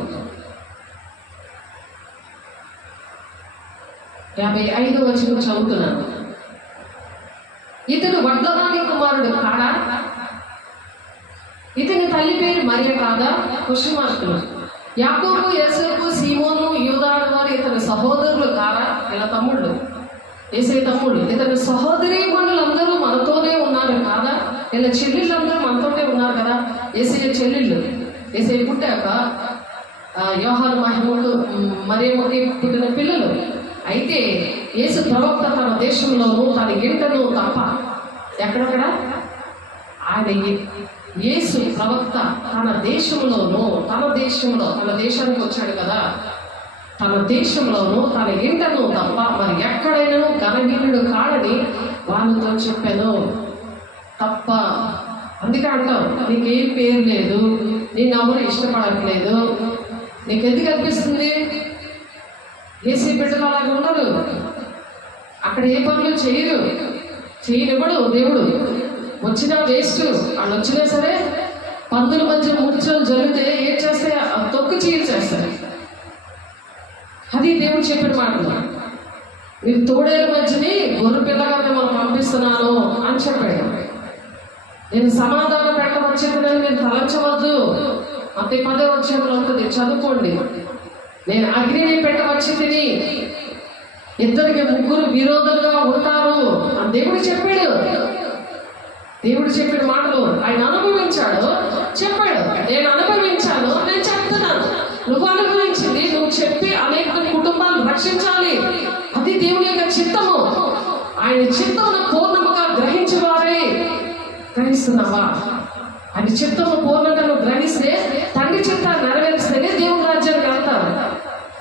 55వ వచనం చదువుతున్నాను. ఇతడు వడ్లవాణి కుమారుడు కాడా? ఇతని తల్లి పేరు మరియ కాదా? కుష్మార్కులు. యాకోబు, యోసేపు, సీమోను, యూదాను వారు ఇతని సహోదరులు కారా? ఇలా తమ్ముళ్ళు, యేసయ్య తమ్ముళ్ళు. ఇతని సహోదరి మనులందరూ మనతోనే ఉన్నారు కాదా? ఇలా చెల్లెళ్ళందరూ మనతోనే ఉన్నారు కదా. యేసయ్య చెల్లెళ్ళు. యేసయ్య పుట్టాక యోహాను మహిమకు మరియమ్మకి పుట్టిన పిల్లలు. అయితే యేసు ప్రవక్త తన దేశంలోనూ తన ఇంటను తప్ప ఎక్కడెక్కడ ఆయన యేసు ప్రవక్త తన దేశంలోనూ తన దేశానికి వచ్చాడు కదా. తన దేశంలోనూ తన ఇంటను తప్ప మరి ఎక్కడైనా ఘనహీనుడు కాడని వాళ్ళతో చెప్పాను. తప్ప అందుకే అంటావు, నీకేం పేరు లేదు, నేను ఎవరు ఇష్టపడట్లేదు, నీకు ఎందుకు అనిపిస్తుంది? ఏసీ బిడ్డలు అలాగే ఉన్నారు, అక్కడ ఏ పనులు చేయనివ్వడు దేవుడు. వచ్చినా వేస్ట్, వాళ్ళు వచ్చినా సరే పందుల మధ్య ముచ్చలు జరిగితే ఏం చేస్తే తొక్కు చేస్తారు. అది దేవుడు చెప్పిన మాటలు. మీరు తోడేల మధ్యని గొర్రె పిల్లగా మిమ్మల్ని పంపిస్తున్నాను అని చెప్పాడు. నేను సమాధానం పెట్టవచ్చిందని మీరు తలంచవద్దు. అతి 10వ వచనంలో ఉంటుంది, చదువుకోండి. నేను అగ్నిని పెట్టవచ్చింది, ఇద్దరికి ముగ్గురు విరోధంగా ఉంటారు అని దేవుడు చెప్పాడు. దేవుడు చెప్పిన మాటలు ఆయన అనుభవించాడు, చెప్పాడు. నేను అనుభవించాను, నేను చెప్తున్నాను. నువ్వు అనుభవించింది నువ్వు చెప్పి అనేక కుటుంబాలు రక్షించాలి. అది దేవుని యొక్క చిత్తము. ఆయన చిత్తమును పూర్ణముగా గ్రహించేవారే. గ్రహిస్తున్నావా? ఆయన చిత్తము పూర్ణంగా నువ్వు గ్రహిస్తే, తండ్రి చిత్తాన్ని నెరవేరిస్తేనే దేవుని రాజ్యానికి వెళ్తారు.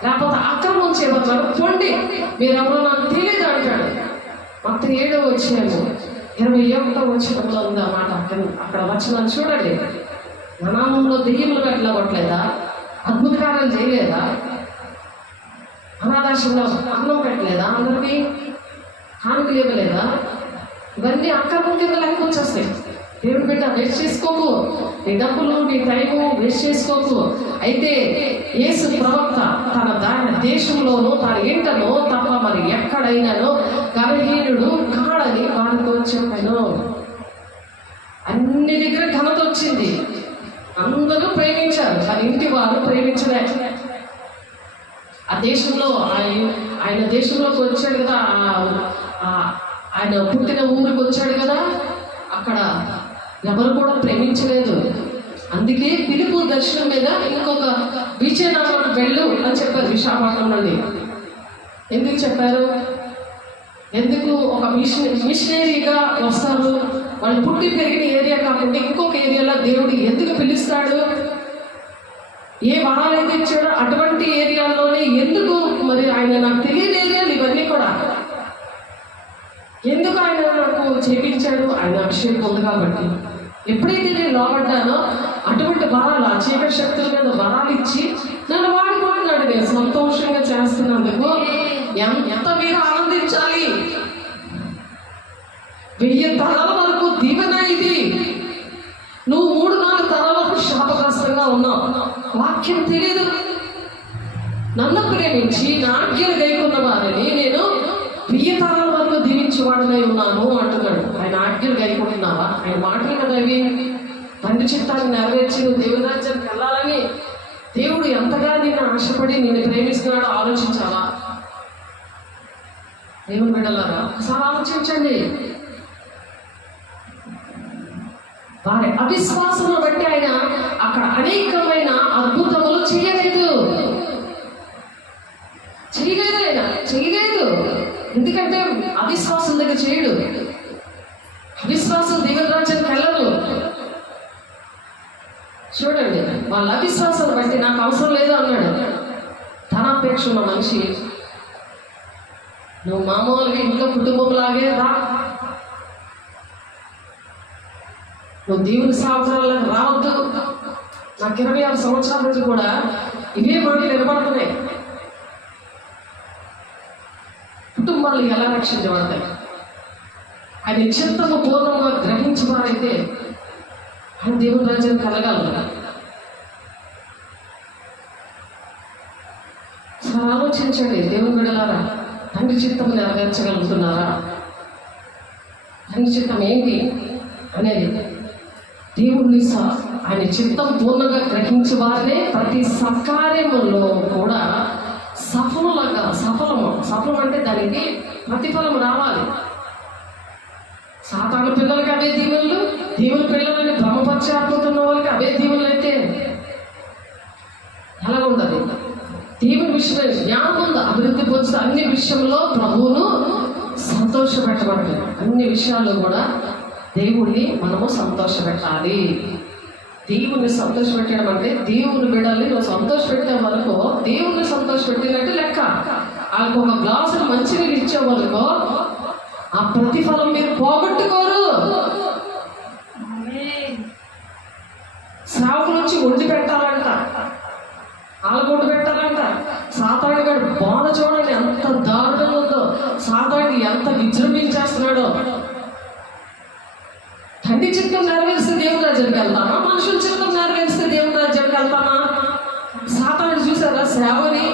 లేకపోతే అక్రమం చేయబోతున్నారు. పొండి, మీరెవరో నాకు తెలియదు అంటాడు. మొత్తం 7వ వచనము 21వ వచనంలో ఉంది ఆ మాట. అక్కడ వచనాలు చూడండి. నామంలో దెయ్యములు పెట్టలేదా? అద్భుత కార్యాలు చేయలేదా? అనాథాశ్రమంలో అన్నం పెట్టలేదా? అందరికీ కానుకలు ఇవ్వలేదా? ఇవన్నీ అక్రమం కింద లెక్క వచ్చేస్తాయి. దేవుడు బిడ్డ వేస్ట్ చేసుకోకు, నీ డబ్బులు నీ టైము వేస్ట్ చేసుకోకు. అయితే యేసు ప్రవక్త తన దేశంలోనూ తన ఇంటనో తప్ప మరి ఎక్కడైనానో ఘనహీనుడు కాడని వారితో చెప్పాను. అన్ని దగ్గర ఘనత వచ్చింది, అందరూ ప్రేమించారు, కానీ ఇంటి వారు ప్రేమించలే. ఆ దేశంలో ఆయన దేశంలోకి వచ్చాడు కదా, ఆయన పుట్టిన ఊరికి వచ్చాడు కదా, అక్కడ ఎవరు కూడా ప్రేమించలేదు. అందుకే పిలుపు దర్శనం మీద ఇంకొక విజయనగరం వెళ్ళు అని చెప్పారు. విశాఖపట్నం నుండి ఎందుకు చెప్పారు? ఎందుకు ఒక మిషనరీగా వస్తారు? వాళ్ళు పుట్టి పెరిగిన ఏరియా కాకుండా ఇంకొక ఏరియాలో దేవుడు ఎందుకు పిలుస్తాడు? ఏ వరాలు అయితే ఇచ్చాడో అటువంటి ఏరియాలోనే ఎందుకు మరి ఆయన నాకు తెలియని ఏరియాలు ఇవన్నీ కూడా ఎందుకు ఆయన నాకు చేపించాడు? ఆయన అభిషేకం ఉంది కాబట్టి. ఎప్పుడైతే నేను లోపడ్డానో అటువంటి వరాలు, ఆ చీకటి శక్తుల మీద వరాలు ఇచ్చి నన్ను వాడుకుంటున్నాడు. నేను సంతోషంగా చేస్తున్నందుకు ఎంత మీరు ఆనందించాలి. 1000 తరాల వరకు దీవెన ఇది. నువ్వు 3-4 తరాల వరకు శాపగ్రస్తంగా ఉన్నావు. వాక్యం తెలియదు. నన్ను ప్రేమించి నా ఆజ్ఞలు గైకొన్న వారిని నేను 1000 తరాల వరకు దీవించేవాడనై ఉన్నాను అంటున్నాడు. ఆయన ఆజ్ఞలు గైకుంటున్నావా? ఆయన మాటలు కదా అవి. తండ్రి చిత్తాన్ని నెరవేర్చి నువ్వు దేవుని రాజ్యానికి వెళ్ళాలని దేవుడు ఎంతగా నిన్ను ఆశపడి నిన్ను ప్రేమిస్తున్నాడో ఆలోచించావా? దేవుని బిడ్డలారా, ఒకసారి ఆలోచించండి. వారి అవిశ్వాసమును బట్టి ఆయన అక్కడ అనేకమైన అద్భుతములు చేయలేదు. ఎందుకంటే అవిశ్వాసం దగ్గర చేయడు. అవిశ్వాసం దేవుని రాజ్యానికి వెళ్ళదు. చూడండి, వాళ్ళ అవిశ్వాసం బట్టి నాకు అవసరం లేదు అన్నాడు. ధనాపేక్ష ఉన్న మనిషి, నువ్వు మామూలుగా ఇంట్లో కుటుంబంలాగే రా, నువ్వు దేవుని సంవత్సరాలకు రావద్దు. నాకు 26 సంవత్సరాల నుంచి కూడా ఇవే మాటలు నిలబడుతున్నాయి. కుటుంబాలు ఎలా రక్షించబడతాయి? ఆయన చిత్తము పూర్ణంగా గ్రహించవారైతే ఆయన దేవుని రాజ్యం కలగాలి. ఆలోచించండి దేవుని బిడ్డలారా, తండ్రి చిత్తము నెరవేర్చగలుగుతున్నారా? తండ్రి చిత్తం ఏంటి అనేది దేవుని ఆయన చిత్తం పూర్ణంగా గ్రహించే వారే ప్రతి సత్కార్యములో కూడా సఫలం అంటే దానికి ప్రతిఫలం రావాలి. సాతాను పిల్లలకి అవే దీవులు, దేవుని పిల్లలని భ్రమపరిచాడుతున్న వాళ్ళకి అవే దీవులు అయితే ఎలా ఉండదు? దేవుని విషయమైన జ్ఞానం ఉంది, అభివృద్ధి పొందుతూ అన్ని విషయంలో ప్రభువును సంతోషపెట్టబడతాడు. అన్ని విషయాల్లో కూడా దేవుణ్ణి మనము సంతోషపెట్టాలి. దేవుణ్ణి సంతోషపెట్టడం అంటే దేవుని బిడ్డల్ని నువ్వు సంతోషపెట్టే వరకు దేవుణ్ణి సంతోషపెట్టినట్టు వాళ్ళకి ఒక గ్లాసు మంచినీళ్ళు ఇచ్చేవాళ్ళకో ఆ ప్రతిఫలం మీరు పోగొట్టుకోరు. సేవకులు వచ్చి వండి పెట్టాలంట, వాళ్ళకు వండి పెట్టాలంట. సాతాను గారు బోధ చూడండి ఎంత దారుణంగా ఉందో, సాతాను ఎంత విజృంభించేస్తున్నాడో. తండ్రి చిత్తం నెరవేరిస్తే దేవుని రాజ్యానికి వెళ్తామా, మనుషుల చిత్తం నెరవేరిస్తే దేవుని రాజ్యానికి వెళ్తామా? సాతాను చూసారా సేవని,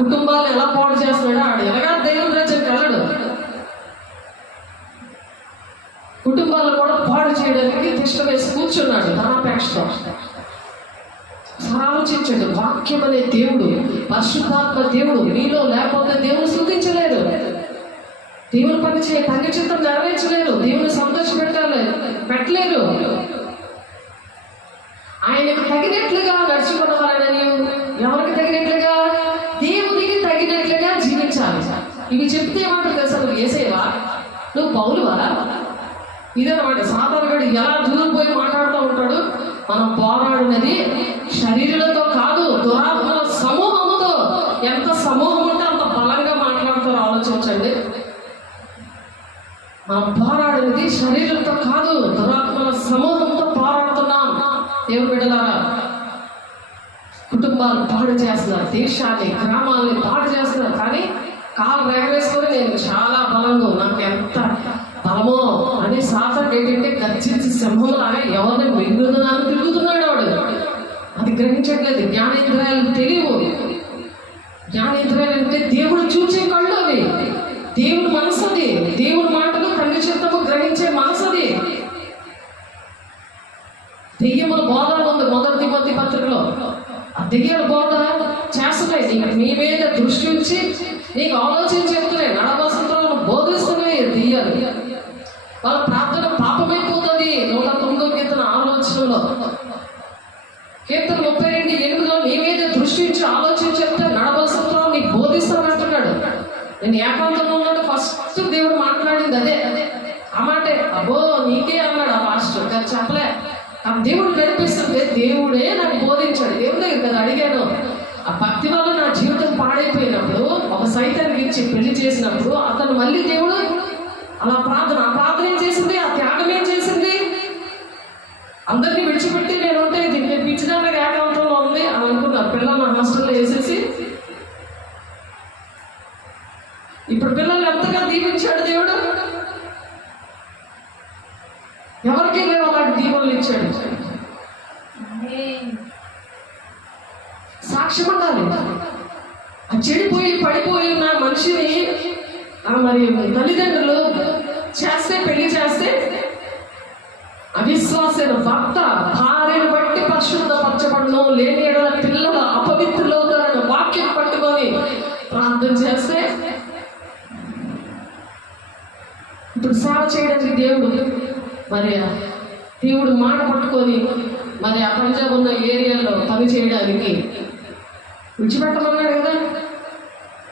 కుటుంబాలు ఎలా పాడు చేస్తున్నాడో. ఆడు ఎలాగా దేవుని రాజ్యానికి వెళ్ళడు. కుటుంబాలను కూడా పాడు చేయడానికి తిష్ట వేసి కూర్చున్నాడు ధనాపేక్షతో. ఆలోచించండి, వాక్యం అనే దేవుడు, పరిశుద్ధాత్మ దేవుడు మీలో లేకపోతే దేవుని స్తుతించలేరు, దేవుని పని చేయ తండ్రి చిత్తం నెరవేర్చలేరు, దేవుని సంతోష పెట్టలేరు. ఆయనకు తగినట్లుగా నడుచుకున్న వాళ్ళని, ఎవరికి తగినట్లుగా? దేవునికి తగినట్లుగా జీవించాలి. ఇవి చెప్తే ఏమంటారు తెలుసా? నువ్వు యేసేవా, నువ్వు పౌలువా? ఇదన్నమాట. సాధారణంగా ఎలా దూరం పోయి మాట్లాడుతూ ఉంటాడు. మనం పోరాడినది శరీరులతో కాదు, దురాత్మల సమూహముతో. ఎంత సమూహం ఉంటే అంత బలంగా మాట్లాడుతారో ఆలోచించండి. మనం పోరాడినది శరీరులతో కాదు, దురాత్మల సమూహంతో పోరాడుతున్నాం. దేవుని బిడ్డలారా, కుటుంబాలు పాడు చేస్తున్నారు, దేశాన్ని గ్రామాలని పాడు చేస్తున్నారు. కానీ కాలు వేగవేసుకొని నేను చాలా బలంగా, నాకు ఎంత బలమో అని సాతాను ఏంటంటే గర్జించి సింహంలాగా ఎవరిని మింగుతున్నాను తిరుగుతున్నాడు వాడు. అది గ్రహించట్లేదు. జ్ఞానేంద్రియాలు తెలియవు. జ్ఞానేంద్రియాలు అంటే దేవుడు చూసే కళ్ళు అవి, దేవుడు మనసు అది, దేవుడి మాటలు తండ్రి చిత్తము గ్రహించే మనసు అది. దెయ్యముల బోధ ఉంది మొదటి తిమోతి పత్రికలో. ఆ దెయ్యాల బోధ చేస్తున్నాయి. నీకు నీ మీద దృష్టి ఉంచి నీకు ఆలోచన చెప్తున్నాయి, నడవసంతో బోధిస్తున్నాయి దెయ్యాలు. వాళ్ళ ప్రార్థన పాపమైపోతుంది. 109వ కీర్తన ఆలోచనలో, కీర్తన 32:8 నీ మీద దృష్టి ఉంచి ఆలోచన చెప్తే నడవసంతో నీకు బోధిస్తానంటున్నాడు. నేను ఏకాంతంలో ఉన్నాడు. ఫస్ట్ దేవుడు మాట్లాడింది అదే, ఆ మాటే. అబ్బో నీకే అన్నాడు ఆ పాస్టర్ గారు, చెప్పలే. ఆ దేవుడు నడిపిస్తుంటే దేవుడే నాకు బోధించాడు. దేవుడు దగ్గర కదా అడిగాను. ఆ భక్తి వల్ల నా జీవితం పాడైపోయినప్పుడు, ఒక సైతానికి ఇచ్చి పెళ్లి చేసినప్పుడు అతను మళ్ళీ దేవుడు అలా ఆ ప్రార్థన ఏం చేసింది, ఆ త్యాగం ఏం చేసింది? అందరినీ విడిచిపెట్టి నేను ఉంటే దీన్ని పిచ్చిదానికి ఏకాంతంలో ఉంది అని అనుకున్నారు. పిల్లలు హాస్టల్లో వేసేసి ఇప్పుడు పిల్లల్ని ఎంతగా దీవించాడు దేవుడు. ఎవరికి లేవు అలాంటి దీవెనలు ఇచ్చాడు. సాక్ష్యం ఉండాలి. ఆ చెడిపోయి పడిపోయి ఉన్న మనిషిని మరి తల్లిదండ్రులు చేస్తే, పెళ్లి చేస్తే, అవిశ్వాసైన భర్త భార్యను బట్టి పరిశుద్ధపరచబడను, లేని ఎడల పిల్లల అపవిత్రులవుతారన్న వాక్యం పట్టుకొని ప్రార్థన చేస్తే, ఇప్పుడు సేవ చేయడానికి దేవుడు మాట పట్టుకొని మరి ఆ పంజాబ్ ఉన్న ఏరియాలో పని చేయడానికి విడిచిపెట్టమన్నాడు కదా.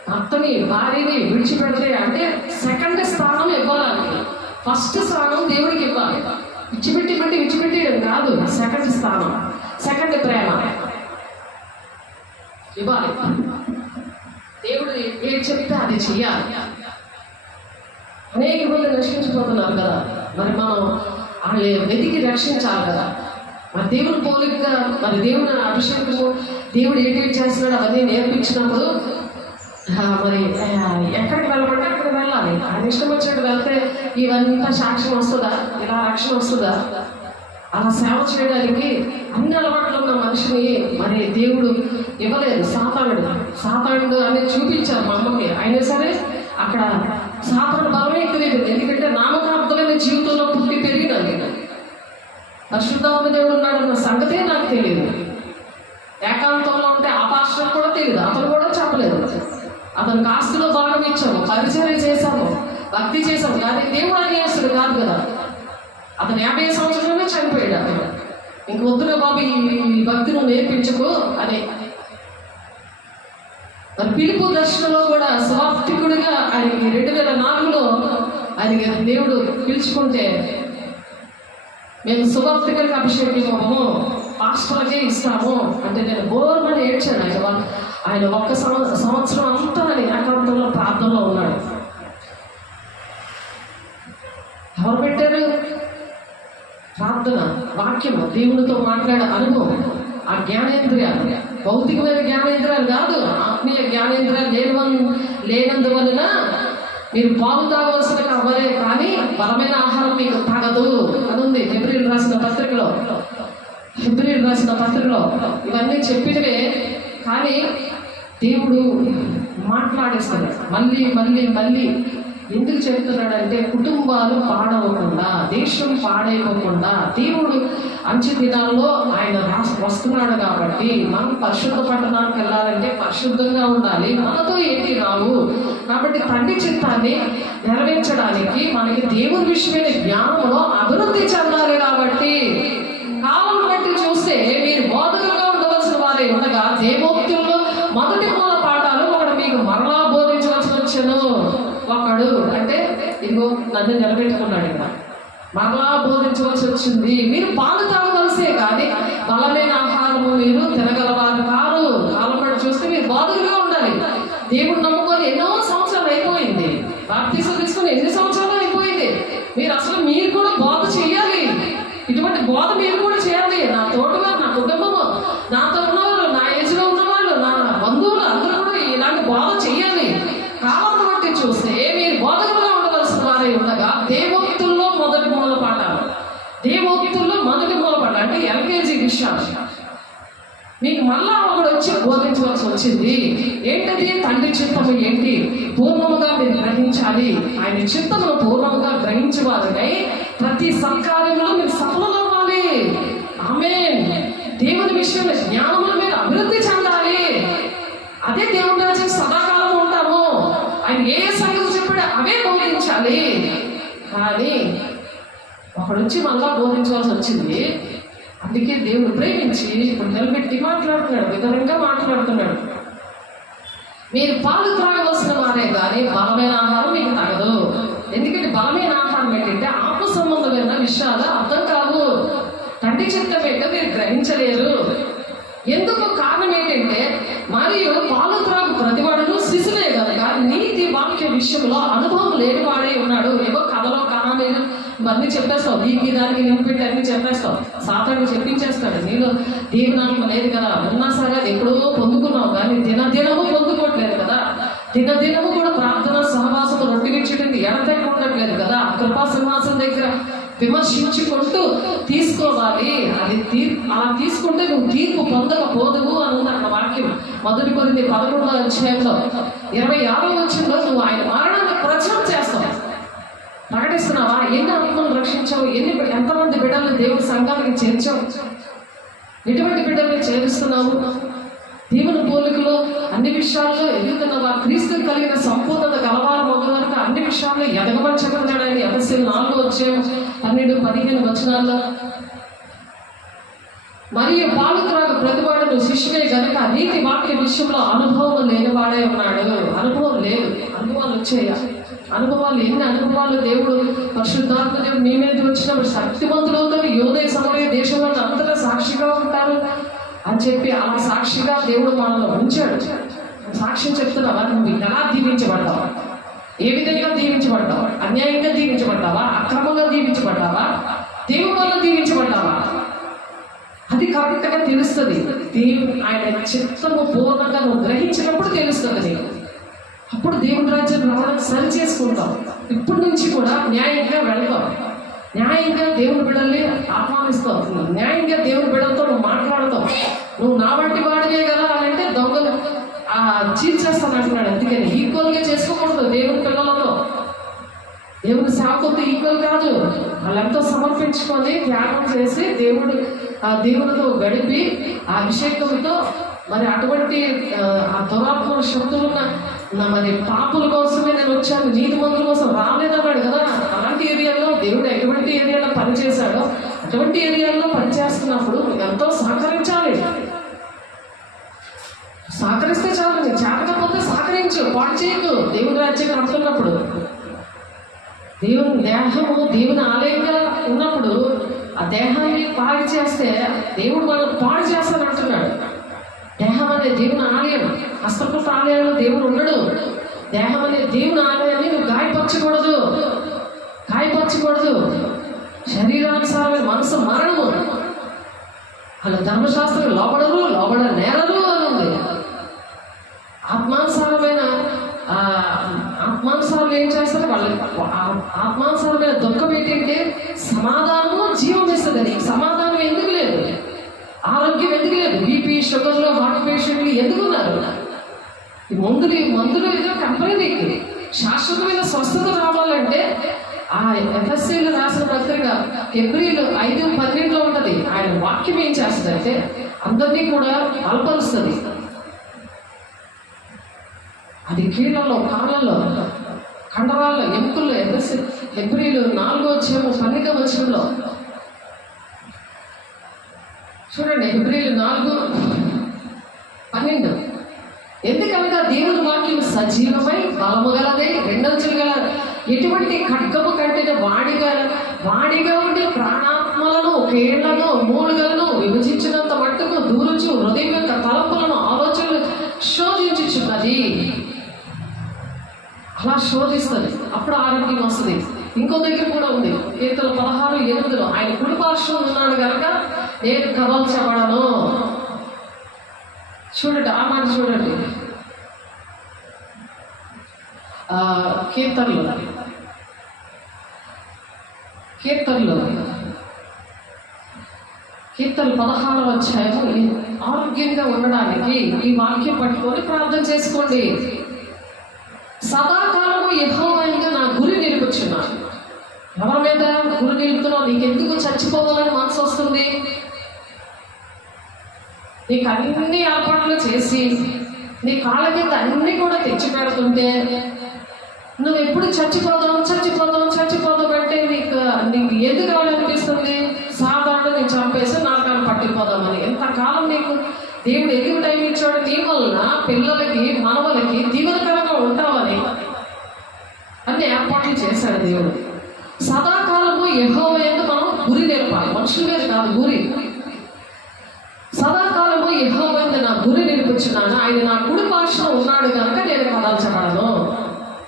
భర్తని భార్యని విడిచిపెడితే అంటే సెకండ్ స్థానం ఇవ్వాలి. ఫస్ట్ స్థానం దేవుడికి ఇవ్వాలి. విడిచిపెట్టేయడం కాదు, సెకండ్ స్థానం, సెకండ్ ప్రేమ ఇవ్వాలి. దేవుడు ఏది చెప్తే అది చెయ్యాలి. అనేక మంది రక్షించిపోతున్నారు కదా, మరి మనం వాళ్ళు వెతికి రక్షించాలి కదా. మరి దేవుని పోలికగా మరి దేవుని అభిషేకము దేవుడు ఏంటి చేస్తున్నాడు అవన్నీ నేర్పించినప్పుడు మరి ఎక్కడికి వెళ్ళమంటే అక్కడికి వెళ్ళాలి. ఆయన ఇష్టం వచ్చినట్టు వెళ్తే ఇవంతా సాక్ష్యం వస్తుందా, ఇలా రక్షణ వస్తుందా? అలా సేవ చేయడానికి అన్ని అలవాట్లు ఉన్న మనిషిని మరి దేవుడు ఇవ్వలేదు. సాతానుడు అనేది చూపించారు మా అమ్మకి. అయినా సరే అక్కడ సాతాను బలమే ఎక్కువ. ఎందుకంటే నామకార్థమైన జీవితంలో పుట్టి పెరిగినాను. పరిశుద్ధాత్మ దేవుడు ఉన్నాడన్న సంగతే నాకు తెలియదు. ఏకాంతంలో ఉంటే ఆ పాస్టర్ కూడా తెలియదు, అతను కూడా చెప్పలేదు. అతనికి ఆస్తిలో భాగం ఇచ్చాము, పరిచర్య చేశాము, భక్తి చేశాము. కానీ దేవుడు అనేస్తుడు కాదు కదా. అతను 50 సంవత్సరాలనే చనిపోయాడు. అతను ఇంక వద్దుగా బాబు ఈ భక్తిని నేర్పించకు అని. మరి పిలుపు దర్శనంలో కూడా సువార్థికుడిగా ఆయనకి 2004లో ఆయన దేవుడు పిలుచుకుంటే మేము సువార్థికులకి అభిషేకం ఇవ్వము, పాస్టర్లకే ఇస్తాము అంటే నేను బోర్మని ఏడ్చాను. ఆయన ఒక్క సంవత్సరం అంతా ప్రార్థన, వాక్యము, దేవునితో మాట్లాడే అనుభవం, ఆ జ్ఞానేంద్రియాలు భౌతికమైన జ్ఞానేంద్రియాలు కాదు, ఆత్మీయ జ్ఞానేంద్రియాలు లేనందువలన మీరు పాలు తాగవలసిన అవ్వరే కానీ బలమైన ఆహారం మీకు తాగదు అని ఉంది హెబ్రీయులు రాసిన పత్రికలో. ఇవన్నీ చెప్పినవే, కానీ దేవుడు మాట్లాడేస్తాడు మళ్ళీ మళ్ళీ మళ్ళీ. ఎందుకు చెప్తున్నాడంటే కుటుంబాలు పాడవకుండా, దేశం పాడైపోకుండా, దేవుడు అంచె దినాల్లో ఆయన వస్తున్నాడు కాబట్టి మనం పరిశుద్ధ పట్టణానికి వెళ్ళాలంటే పరిశుద్ధంగా ఉండాలి. మనతో ఏంటి రావు కాబట్టి తండ్రి చిత్తాన్ని నెరవేర్చడానికి మనకి దేవుని విషయమైన జ్ఞానంలో అభివృద్ధి చెందాలి. కాబట్టి కాలం బట్టి చూస్తే మీరు బోధకులుగా ఉండవలసిన వారే ఉండగా దేవోక్తుల్లో మొదటి మూల పాఠాలు ఒకడు మీకు మరలా బోధించవలసి వచ్చాను. ఒకడు అంటే ఇదిగో నన్ను నిలబెట్టుకున్నాడు, ఇక్కడ మరలా బోధించవలసి వచ్చింది. మీరు పాలు తాగవలసే కానీ బలమైన ఆహారము మీరు తినగలవారు కారు. కాలం బట్టి చూస్తే మీరు బోధకులుగా ఉండాలి. దేవుడు నమ్ముకొని ఎన్నో సంవత్సరాలు అయిపోయింది, బాప్తీసం తీసుకొని ఎన్ని సంవత్సరాలు అయిపోయింది. మీరు కూడా బోధ చేయాలి. ఇటువంటి బోధ మీరు కూడా చేయాలి. నా తోటగారు, నా కుటుంబము, నాతో ఉన్నవాళ్ళు, నా ఏజ్లో ఉన్నవాళ్ళు, నా బంధువులు అందరూ కూడా ఇలాంటి బోధ చేయాలి. కాలం బట్టి చూస్తే మీరు బోధకులుగా ఉండవలసిన వారే ఉండగా దేవోక్తుల్లో మొదటి మూల పాఠాలు అంటే ఎల్కేజీ విషయాలు మీకు మళ్ళా ఒకడు వచ్చి బోధించవలసి వచ్చింది. ఏంటది? తండ్రి చిత్తము ఏంటి పూర్ణముగా మీరు గ్రహించాలి. ఆయన చిత్తమును పూర్ణముగా గ్రహించేవారునై ప్రతి సత్కార్యంలో మీరు సఫలమవ్వాలి. ఆమేన్. దేవుని విషయంలో జ్ఞానముల మీద అభివృద్ధి చెందాలి. అదే దేవుని రాజ్యం సదాకాలం ఉంటాము. ఆయన ఏ సంగతి చెప్పాడో అవే బోధించాలి. కానీ ఒకడు వచ్చి మళ్ళా బోధించవలసి వచ్చింది. అందుకే దేవుడు ప్రేమించి ఇప్పుడు నిలబెట్టి మాట్లాడుతున్నాడు, విధంగా మాట్లాడుతున్నాడు. మీరు పాలు త్రాగవలసిన వారే కానీ బలమైన ఆహారం మీకు తాగదు. ఎందుకంటే బలమైన ఆహారం ఏంటంటే ఆత్మ సంబంధమైన విషయాలు అర్థం కావు. తండ్రి చిత్తం ఏంటో మీరు గ్రహించలేరు. ఎందుకు కారణం ఏంటంటే మరియు పాలు త్రాగు ప్రతివాడును శిశులే కనుక నీతి వాక్య విషయంలో అనుభవం లేనివాడే ఉన్నాడు. ఏవో కథలో కహానీలు ఇవన్నీ చెప్పేస్తావు, దీనికి దానికి నింపెట్టి అన్ని చెప్పేస్తావు. సాతాను చెప్పించేస్తాడు. నీలో దేవునాత్మ లేదు కదా, ఉన్నా సరే అది ఎప్పుడో పొందుకున్నావు కానీ దినదినము పొందుకోవట్లేదు కదా. దినదినము కూడా ప్రార్థన సహవాసము రొట్టినిచ్చడానికి ఎడతెక్క ఉండట్లేదు కదా. కృపా సింహాసనం దగ్గర విమర్శించుకుంటూ తీసుకోవాలి. అది అలా తీసుకుంటే నువ్వు తీర్పు పొందకపోదువు అని ఉంది అక్కడ వాక్యం. మొదటి కొరింథీ 11వ అధ్యాయంలో 26వ వచనంలో నువ్వు ఆయన మరణాన్ని ప్రచారం చేస్తావు, ప్రకటిస్తున్నావా? ఎన్ని ఆత్మను రక్షించావు? ఎంతమంది బిడ్డలను దేవుని సంఘానికి చేర్చావు? ఎటువంటి బిడ్డల్ని చేరుస్తున్నావు? దేవుని పోలికలో అన్ని విషయాల్లో ఎదుగుతున్నవా? క్రీస్తు కలిగిన సంపూర్ణత గలవారు మొదలు వరకు అన్ని విషయాల్లో ఎదగమర్చబడినాడు ఆయన. ఎఫెసీయులు 4వ అధ్యాయం 12-15 వచనాల్లో. మరియు పాలు త్రాగు ప్రతివాడును శిష్యుడే గనుక నీతి వాక్య విషయంలో అనుభవం లేనివాడే ఉన్నాడు. అనుభవం లేదు, అనుభవాలు వచ్చాయి. ఎన్ని అనుభవాలు దేవుడు పరిశుద్ధాత్మ దేవుడు మీ మీద వచ్చినప్పుడు శక్తివంతులవుతారు. యోదయ సమయ దేశంలో అంతటా సాక్షిగా ఉంటారు అని చెప్పి అలా సాక్షిగా దేవుడు మనలో ఉంచాడు. సాక్ష్యం చెప్తున్నావా? నువ్వు ఎలా దీవించబడ్డావా? ఏ విధంగా దీవించబడ్డావా? అన్యాయంగా దీవించబడ్డావా? అక్రమంగా దీవించబడ్డావా? దేవుడి వల్ల దీవించబడ్డావా? అది కరెక్ట్గా తెలుస్తుంది. దేవుడు ఆయన చిత్తము పూర్ణంగా నువ్వు గ్రహించినప్పుడు తెలుస్తుంది నీకు. అప్పుడు దేవుని రాజ్యం రావడానికి సరి చేసుకుంటాం. ఇప్పటి నుంచి కూడా న్యాయంగా వెళ్తాం, న్యాయంగా దేవుని బిడ్డల్ని ఆహ్వానిస్తావు, న్యాయంగా దేవుని బిడ్డలతో నువ్వు మాట్లాడతావు. నువ్వు నా వంటి వాడివే కదా అని అంటే దొంగలు చీల్చేస్తాను అంటున్నాడు. అందుకని ఈక్వల్గా చేసుకోకూడదు దేవుని పిల్లలతో. దేవుని సేవకులతో ఈక్వల్ కాదు. వాళ్ళంతా సమర్పించుకొని త్యాగం చేసి దేవుడితో గడిపి ఆ అభిషేకంతో మరి అటువంటి ఆ దురాత్మ శక్తులున్న మరి పాపుల కోసమే నేను వచ్చాను, నీతి మందుల కోసం రాలేదన్నాడు కదా. అలాంటి ఏరియాలో దేవుడు ఎటువంటి ఏరియాలో పనిచేశాడో అటువంటి ఏరియాలో పనిచేస్తున్నప్పుడు ఎంతో సహకరించాలి. సహకరిస్తే చాలు, నీ చేతకపోతే సహకరించు, పాటు చేయకు. దేవుని రాజ్యం నడుతున్నప్పుడు దేవుని దేహము దేవుని ఆలయంగా ఉన్నప్పుడు ఆ దేహాన్ని పాడు చేస్తే దేవుడు మనం పాడు చేస్తానంటున్నాడు. దేహం అనే దేవుని ఆలయం, హస్తకృత ఆలయంలో దేవుడు ఉండడు. దేహం అనే దేవుని ఆలయాన్ని నువ్వు గాయపరచకూడదు. శరీరానుసారమైన మనసు మరణము. వాళ్ళ ధర్మశాస్త్రం లోబడ నేరరు అని ఉంది. ఆత్మానుసారమైన ఆత్మానుసారం ఏం చేస్తారు వాళ్ళకి? ఆత్మానుసారమైన దుఃఖం ఏంటంటే సమాధానము, జీవం ఇస్తుంది. సమాధానం ఎందుకు లేదు? ఆరోగ్యం ఎందుకు లేదు? బీపీ, షుగర్లు, హార్ట్ పేషెంట్లు ఎందుకున్నారు? ఈ మందులు ఏదో టెంపరీకి. శాశ్వతమైన స్వస్థత రావాలంటే ఆ ఎఫ్ఎస్సీలు రాసిన పత్రిక ఫిబ్రవరి 5:12 ఉంటుంది. ఆయన వాక్యం ఏం చేస్తుందంటే అందరినీ కూడా బలపరుస్తుంది. అది కీళ్ళలో, కాళ్ళలో, కండరాల్లో, ఎముకల్లో. ఫిబ్రవరి 4:12 చూడండి. ఫిబ్రవరి 4:12 ఎందుకనగా దేవుని వాక్యం సజీవమై బలము గలదే, రెండంచులు గల ఎటువంటి ఖడ్గము కంటే వాడిగా ఉండి ప్రాణాత్మలను, కేళ్లను, మూలుగలను విభజించినంత మట్టుకు దూరుచు హృదయం యొక్క తలంపులను, ఆలోచనలు శోధించుచున్నది. అలా శోధిస్తుంది, అప్పుడు ఆరోగ్యం వస్తుంది. ఇంకో దగ్గర కూడా ఉంది, కీర్తన 16:8 ఆయన కుడి పార్శ్వం ఉన్నాడు కనుక నేను కదల్చబడను. చూడండి ఆ మాట చూడండి. కీర్తనలు 16వ అధ్యాయము. ఆరోగ్యంగా ఉండడానికి ఈ వాక్యం పట్టుకొని ప్రార్థన చేసుకోండి. సదాకాలము యెహోవాగా నా గురి నిలుపుచున్నాను. ఎవరి మీద గురి నిలుపుతున్నావు? నీకెందుకు చచ్చిపోవాలని మనసు వస్తుంది? నీకు అన్ని ఏర్పాట్లు చేసి నీ కాళ్ళ కింద అన్ని కూడా తెచ్చి పెడుతుంటే నువ్వు ఎప్పుడు చచ్చిపోదాం అంటే నీకు ఏది కావాలనిపిస్తుంది? సాధారణ నేను చంపేసి నాకాలను పట్టిపోదామని. ఎంతకాలం నీకు దేవుడు ఎందుకు టైం ఇచ్చాడు? నీ వలన పిల్లలకి, మనవలకి దీవెనకరంగా ఉంటావని అన్ని ఏర్పాట్లు చేశాడు దేవుడు. సదాకాలము యెహోవా యందు మనం గురి నిలపాలి. మనుషుల మీద కాదు, గురి. సదాకాలము యెహోవా యందు నా గురి నిలుపుచున్నాను. ఆయన నా కుడి పార్శ్వన ఉన్నాడు కనుక నేను కదల్చబడను.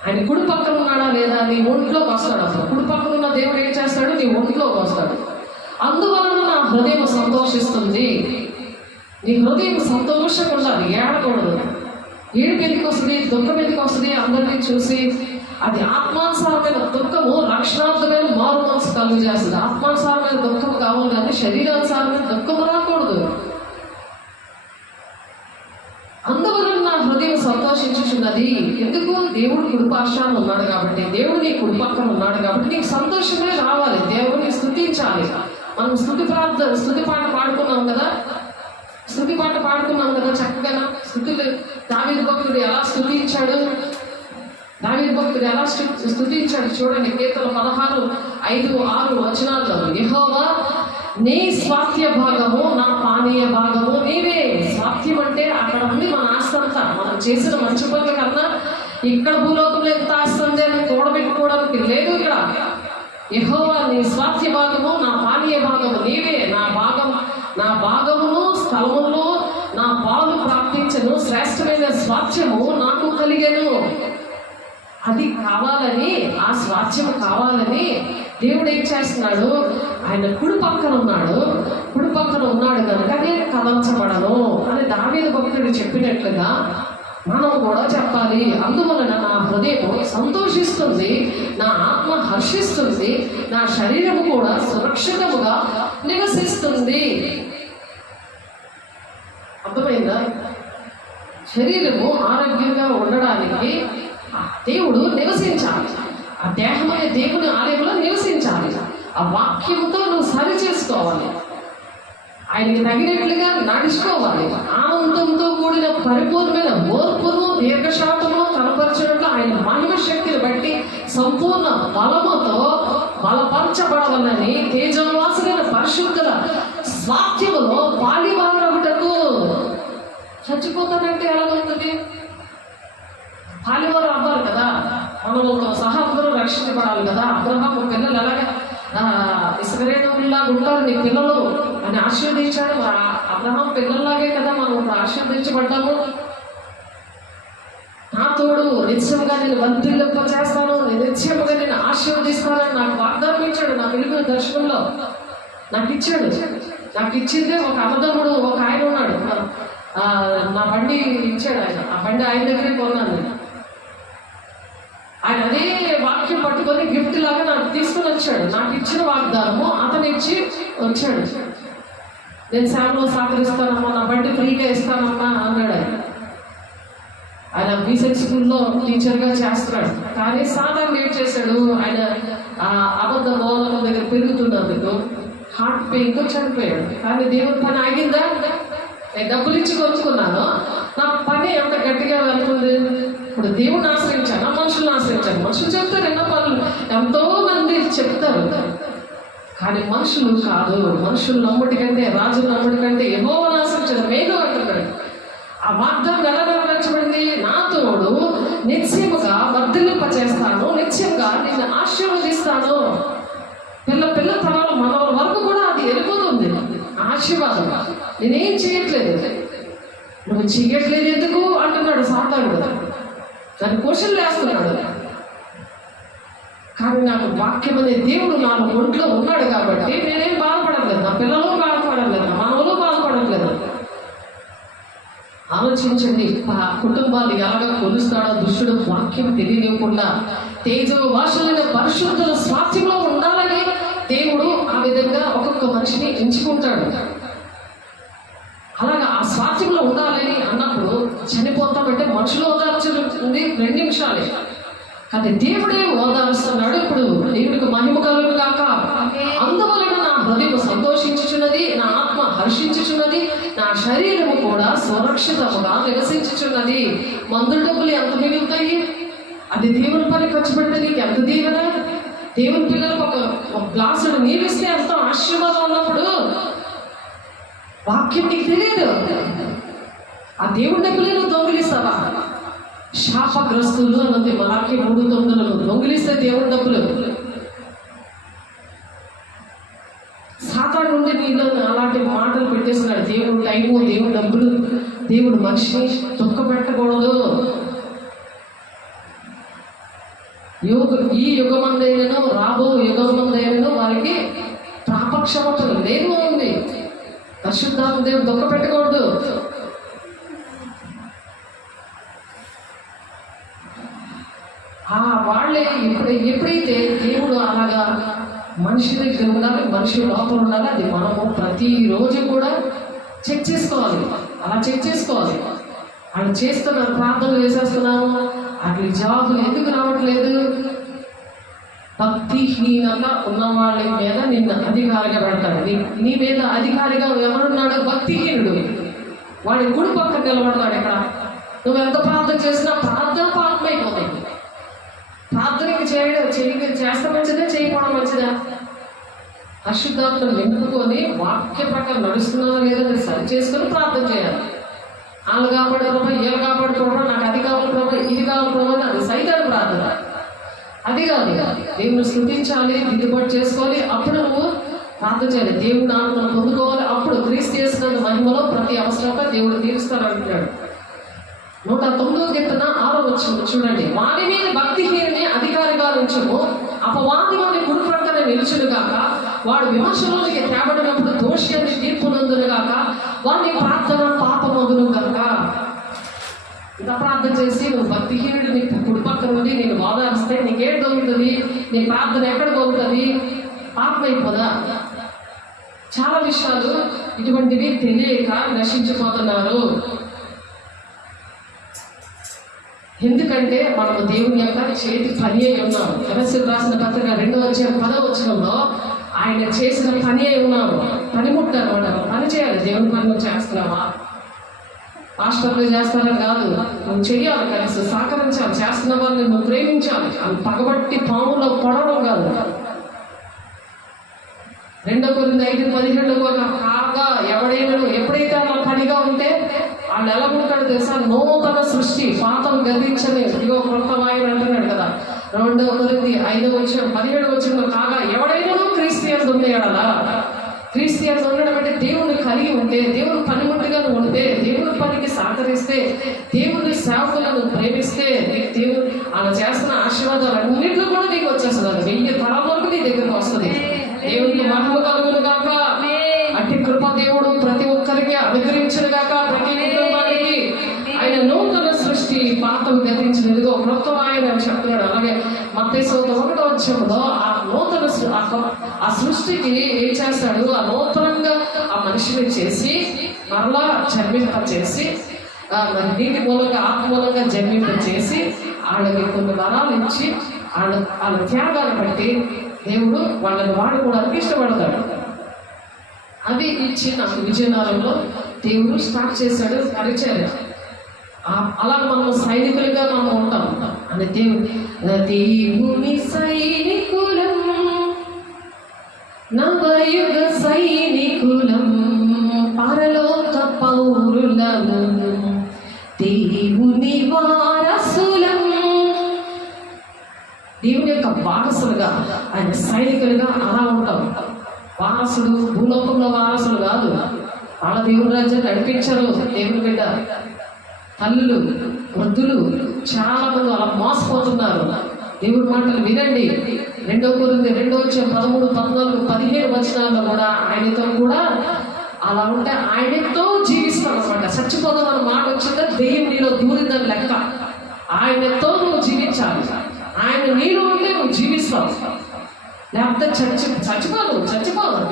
ఆయన కుడి పక్కన ఉన్నాడా లేదా? నీ ఒంట్లోకి వస్తాడు. అసలు కుడి పక్కన ఉన్న దేవుడు ఏం చేస్తాడు? నీ ఒంట్లోకి వస్తాడు. అందువలన నా హృదయం సంతోషిస్తుంది. నీ హృదయం సంతోషంగా ఉండాలి, ఏడకూడదు. ఏడుపు ఎందుకు వస్తుంది? దుఃఖం ఎందుకు వస్తుంది? అందరినీ చూసి అది ఆత్మానుసారమైన దుఃఖము రక్షణార్థమైన మారు మనసు కలుగు చేస్తుంది. ఆత్మానుసారమైన దుఃఖం కావాలి కానీ శరీరానుసారమైన దుఃఖము రాకూడదు. అందువలన నా హృదయం సంతోషించుచున్నది. ఎందుకు? దేవుడు కుడిపార్శ్వాన ఉన్నాడు కాబట్టి, దేవుడు నీ కుడి పక్కన ఉన్నాడు కాబట్టి నీకు సంతోషమే రావాలి. దేవుడిని స్తుతించాలి. మనం స్తుతి పాట పాడుకున్నాం కదా, చక్కగా స్తుతులు. దావీదు భక్తుడు ఎలా స్తుతించాడు? చూడండి. కీర్తన 16:5-6 యెహోవా నీ స్వాస్థ్య భాగము, నా పానీయ భాగము నీవే. స్వాస్థ్యం అంటే అక్కడ ఉంది మన ఆస్తి అంతా. మనం చేసిన మంచి పనుల కన్నా ఇక్కడ భూలోకంలో ఎంత ఆస్తి ఉంది అని కూడబెట్టుకోవడానికి లేదు. ఇక్కడ యెహోవా నీ స్వాస్థ్య భాగము, నా పానీయ భాగము నీవే. నా భాగమును స్థలములో నా పాలు ప్రాప్తించను. శ్రేష్టమైన స్వాస్థ్యము నాకు కలిగెను. అది కావాలని, ఆ స్వాస్థ్యము కావాలని దేవుడు ఏం చేస్తున్నాడు? ఆయన కుడి పక్కన ఉన్నాడు కనుక నేను కదల్చబడను అని దావీదు భక్తుడు చెప్పినట్లుగా మనం కూడా చెప్పాలి. అందువలన నా హృదయం సంతోషిస్తుంది, నా ఆత్మ హర్షిస్తుంది, నా శరీరము కూడా సురక్షితముగా నివసిస్తుంది. అర్థమైందా? శరీరము ఆరోగ్యంగా ఉండడానికి దేవుడు నివసించాలి. ఆ దేహమైన దేవుని ఆలయంలో నివసించాలి. ఆ వాక్యముతో నువ్వు సరి చేసుకోవాలి. ఆయనకి తగినట్లుగా నడుచుకోవాలి. ఆనందంతో కూడిన పరిపూర్ణమైన ఓర్పును, దీర్ఘశాంతము కనపరచినట్లు ఆయన మహిమ శక్తిని బట్టి సంపూర్ణ బలముతో బలపరచబడవలని తేజోవాసులైన పరిశుద్ధుల స్వాస్థ్యములో పాలివారొకటకు. చచ్చిపోతానంటే ఎలా ఉంటుంది? పాలివారు అవ్వాలి కదా, మనముతో సహా అందరూ రక్షించబడాలి కదా. అబ్రహాము పిల్లలు ఎలాగా ఇస్రాయేలులాగా ఉంటారు నీ పిల్లలు అని ఆశీర్వదించాడు. అబ్రహాం పిల్లల్లాగే కదా మనం ఆశీర్వదించబడ్డాము. నాతో తోడు నిత్యముగా నేను వర్ధిల్లింప చేస్తాను, నేను నిత్యముగా నేను ఆశీర్వదిస్తానని నాకు వాగ్దానం ఇచ్చాడు. నా వెలుగు దర్శనంలో నాకు ఇచ్చాడు. నాకు ఇచ్చిందే ఒక అన్నదమ్ముడు, ఒక ఆయన ఉన్నాడు. నా బండి ఇచ్చాడు ఆయన. ఆ బండి ఆయన దగ్గరే కొన్నాను నేను. ఆయన అదే వాక్యం పట్టుకొని గిఫ్ట్ లాగా నాకు తీసుకుని వచ్చాడు. నాకు ఇచ్చిన వాగ్దానము అతను ఇచ్చి వచ్చాడు. నేను సేవలో సహకరిస్తానమ్మా, నా బండి ఫ్రీగా ఇస్తానమ్మా అన్నాడు ఆయన. ఆయన బీసెట్ స్కూల్లో టీచర్గా చేస్తున్నాడు. కానీ సాధారణ ఏం చేశాడు ఆయన, అబద్ధ బోధన దగ్గర పెరుగుతున్నందుకు హార్ట్ పెయిన్తో చనిపోయాడు. కానీ దేవుని పని ఆగిందా? నేను డబ్బులు ఇచ్చి కొనుక్కున్నాను, నా పని ఎంత గట్టిగా వెళ్తుంది. ఇప్పుడు దేవుడిని ఆశ్రయించాను, మనుషులను ఆశ్రయించాను. మనుషులు చెప్తారు ఎన్నో పనులు, ఎంతో మంది చెప్తారు. కానీ మనుషులు కాదు. మనుషులు నమ్ముడి కంటే, రాజులు నమ్ముడి కంటే యెహోవాను ఆశ్రయించారు మేలు అంటున్నాడు. ఆ వాగ్దానం ఎలా నెరవేర్చబడింది? నా తోడు నిత్యముగా వర్ధిల్లింప చేస్తాను, నిత్యంగా నిన్ను ఆశీర్వదిస్తాను. పిల్ల తరాలు మనవల వరకు కూడా అది వెళ్ళిపోతుంది ఆశీర్వాదం. నేనేం చేయట్లేదు, నువ్వు చేయట్లేదు ఎందుకు అంటున్నాడు సాతానుడు. దాన్ని క్వశ్చన్ వేస్తున్నాడు. కానీ నాకు వాక్యం అనే దేవుడు నాలో ఒంట్లో ఉన్నాడు కాబట్టి నేనేం బాధపడట్లేదు. నా పిల్లలు బాధపడట్లేదు, నా మనవలు బాధపడట్లేదు. ఆలోచించండి, కుటుంబాన్ని ఎలాగా కొలుస్తాడో దుష్టుడు. వాక్యం తెలియకుండా తేజో భాషలైన పరిశుద్ధుల స్వాస్థ్యంలో ఉండాలని దేవుడు ఆ విధంగా ఒక్కొక్క మనిషిని ఎంచుకుంటాడు. అలాగా ఆ స్వాస్థ్యంలో ఉండాలని అన్నప్పుడు చనిపోతామంటే మనుషులు ఓదార్చుంది 2 నిమిషాలే, కానీ దేవుడే ఓదారుస్తున్నాడు. ఇప్పుడు దేవుడికి మహిమ కలుగును గాక. అందువలన నా హృదయం సంతోషించుచున్నది, నా ఆత్మ హర్షించుచున్నది, నా శరీరము కూడా సురక్షితముగా నివసించుచున్నది. మందు డబ్బులు ఎంత మిగులుతాయి? అది దేవుని పని ఖర్చు పెడితే నీకు ఎంత దీవెన. దేవుని పిల్లలకు ఒక గ్లాసుడు నీళ్ళు ఇస్తే ఎంతో ఆశీర్వాదం ఉన్నప్పుడు వాక్యం నీకు తెలియదు. ఆ దేవుడి డబ్బులు నువ్వు దొంగిలిస్తావా? శాపగ్రస్తులు అన్నది మలాకి 3:9 దొంగిలిస్తే దేవుడి డబ్బులు. సాతాను నుండి నీలో అలాంటి మాటలు పెట్టేస్తున్నాడు. దేవుడు టైము, దేవుడు డబ్బులు, దేవుడు మనిషిని దుఃఖ పెట్టకూడదు. ఈ యుగమందైనను రాబో యుగమందైనను వారికి పాపక్షమత లేదు ఉంది. పరిశుద్ధాత్మ దేవుడు దుఃఖ పెట్టకూడదు. వాళ్ళే ఎప్పుడైతే దేవుడు అలాగా మనిషి దగ్గర ఉండాలి, మనిషి లోపల ఉండాలి. అది మనము ప్రతిరోజు కూడా చెక్ చేసుకోవాలి. అలా చెక్ చేసుకోవాలి. వాళ్ళు చేస్తున్నారు, ప్రార్థనలు చేసేస్తున్నాము, అట్లా జవాబులు ఎందుకు రావట్లేదు? భక్తిహీనంగా ఉన్న వాళ్ళ మీద నిన్ను అధికారిగా పెడతాడు. నీ మీద అధికారిగా ఎవరున్నాడు? భక్తిహీనుడు. వాడి గుడి పక్కన నిలబడతాడు. ఇక్కడ నువ్వు ఎంత ప్రార్థన చేసినా ప్రార్థన పాపమైపోతుంది. ప్రార్థనకి చేస్తే మంచిదే, చేయకపోవడం మంచిదా? అశుద్ధాత్మను నింపుకొని వాక్య ప్రకారం నడుస్తున్నావా లేదా సరి చేసుకొని ప్రార్థన చేయాలి. వాళ్ళు కాపాడు ప్రభా, వీళ్ళు కాపాడు ప్రభా, నాకు అది కావాలి ప్రభా, ఇది కావాలి ప్రభా, అది సైతాను ప్రార్థన. అది కాదు. దేవుని స్తుతించాలి, దిద్దుబాటు చేసుకోవాలి, అప్పుడు నువ్వు ప్రార్థన చేయాలి. దేవుడు నామమును పొందుకోవాలి. అప్పుడు క్రీస్తు చేసిన మహిమలో ప్రతి అవసరంగా దేవుడు తీరుస్తానంటున్నాడు. 109వ కీర్తన 6వ వచనం చూడండి. వారి మీద భక్తిహీనుని అధికారిగా ఉంచుము, అపవాది వాడి కుడి ప్రక్కన నిలుచును గాక. వాడు విమర్శలోనికి తేబడినప్పుడు దోషి అని తీర్పు నందును గాక. వాడి ప్రార్థన పాపమగును గాక. ఇంత ప్రార్థన చేసి నువ్వు భక్తిహీనుడు నీ కుడి పక్కన ఉండి నేను ఓదారిస్తే నీకేం దొరుకుతుంది? నీ ప్రార్థన ఎక్కడ దొరుకుతుంది? పాపమైపోదా? చాలా విషయాలు ఇటువంటివి తెలియక నశించిపోతున్నారు. ఎందుకంటే మనము దేవుని యొక్క చేతి పని అయి ఉన్నాము. ఎఫెసీయులకు రాసిన పత్రిక 2వ అధ్యాయం 10వ వచనంలో ఆయన చేసిన పని అయి ఉన్నాము. పనిముట్టు అనమాట. పని చేయాలి. దేవుని పని నువ్వు చేస్తున్నావా? పాస్టర్లు చేస్తారని కాదు, నువ్వు చెయ్యాలి, కలిసి సహకరించాలి, చేస్తున్న వాళ్ళని నువ్వు ప్రేమించాలి. అవి పగబట్టి పాములో పడడం కాదు. 2 కొరింథీ 5:17 కాగా ఎవడైనా ఎప్పుడైతే అలా పనిగా ఉంటే వాళ్ళు ఎలా ఉంటాడు తెలుసా? నూతన సృష్టి, పాతం గతించని ఇదిగో కొత్త వాయువు అంటున్నాడు కదా. 2 కొరింథీ 5:17 కాగా ఎవడైనా క్రీస్తు యందు ఉన్నాడా? క్రీస్తుయాన్ని ఉండడం అంటే దేవుని కలిగి ఉంటే, దేవుని పనిముట్టుగా నువ్వు ఉంటే, దేవుని పనికి సహకరిస్తే, దేవుని సేవకులను ప్రేమిస్తే, దేవుడు అలా చేస్తున్న ఆశీర్వాదాలు అన్నింటిలో కూడా నీకు వచ్చేస్తుంది. 1000 తరాల వరకు నీ దగ్గరకు వస్తుంది. దేవునికి మహిమ కలుగును గాక. అట్టి కృప దేవుడు ప్రతి ఒక్కరికి అనుగ్రహించును గాక. ప్రతి కుటుంబానికి ఆయన నూతన సృష్టి, పాతం గతించినదిగో క్రొత్త ఆయన చెప్తున్నాడు. అలాగే మత్తయి 1:1 ఆ నూతన ఆ సృష్టికి ఏం చేస్తాడు? ఆ నూతనంగా ఆ మనిషిని చేసి మరలా జన్మింప చేసి, మరి నీటి మూలంగా ఆత్మ మూలంగా జన్మింప చేసి వాళ్ళకి కొన్ని వరాలు ఇచ్చి వాళ్ళ త్యాగాన్ని బట్టి దేవుడు వాళ్ళని వాడుకోవడానికి ఇష్టపడతాడు. అది ఇచ్చి నాకు విజయనగరంలో దేవుడు స్టార్ట్ చేశాడు పరిచర్య. అలా మనం సైనికులుగా మనం ఉంటాం అని దేవుని సైనికులం, నవయుగ సైనికులం, పరలోక పౌరులము, దేవుని వారసులం. దేవుని యొక్క వారసులుగా, ఆయన సైనికులుగా అలా ఉంటాం. వారసుడు భూలోకంలో వారసులు కాదు. వాళ్ళ దేవుని రాజ్యాన్ని నడిపించరు. దేవుని బిడ్డ తల్లులు, వృద్ధులు చాలా మంది అలా మోసపోతున్నారు. దేవుడి మాటలు వినండి. 2 కొరింథీ 2:13-14-15 కూడా ఆయనతో కూడా అలా ఉంటే ఆయనతో జీవిస్తాం అనమాట. చచ్చిపోతాం అన్న మాట వచ్చిందా దెయ్యం నీలో దూరిందని లెక్క. ఆయనతో నువ్వు జీవించాలి. ఆయన నీలో ఉంటే నువ్వు జీవిస్తావు. లేకపోతే చచ్చిపోదు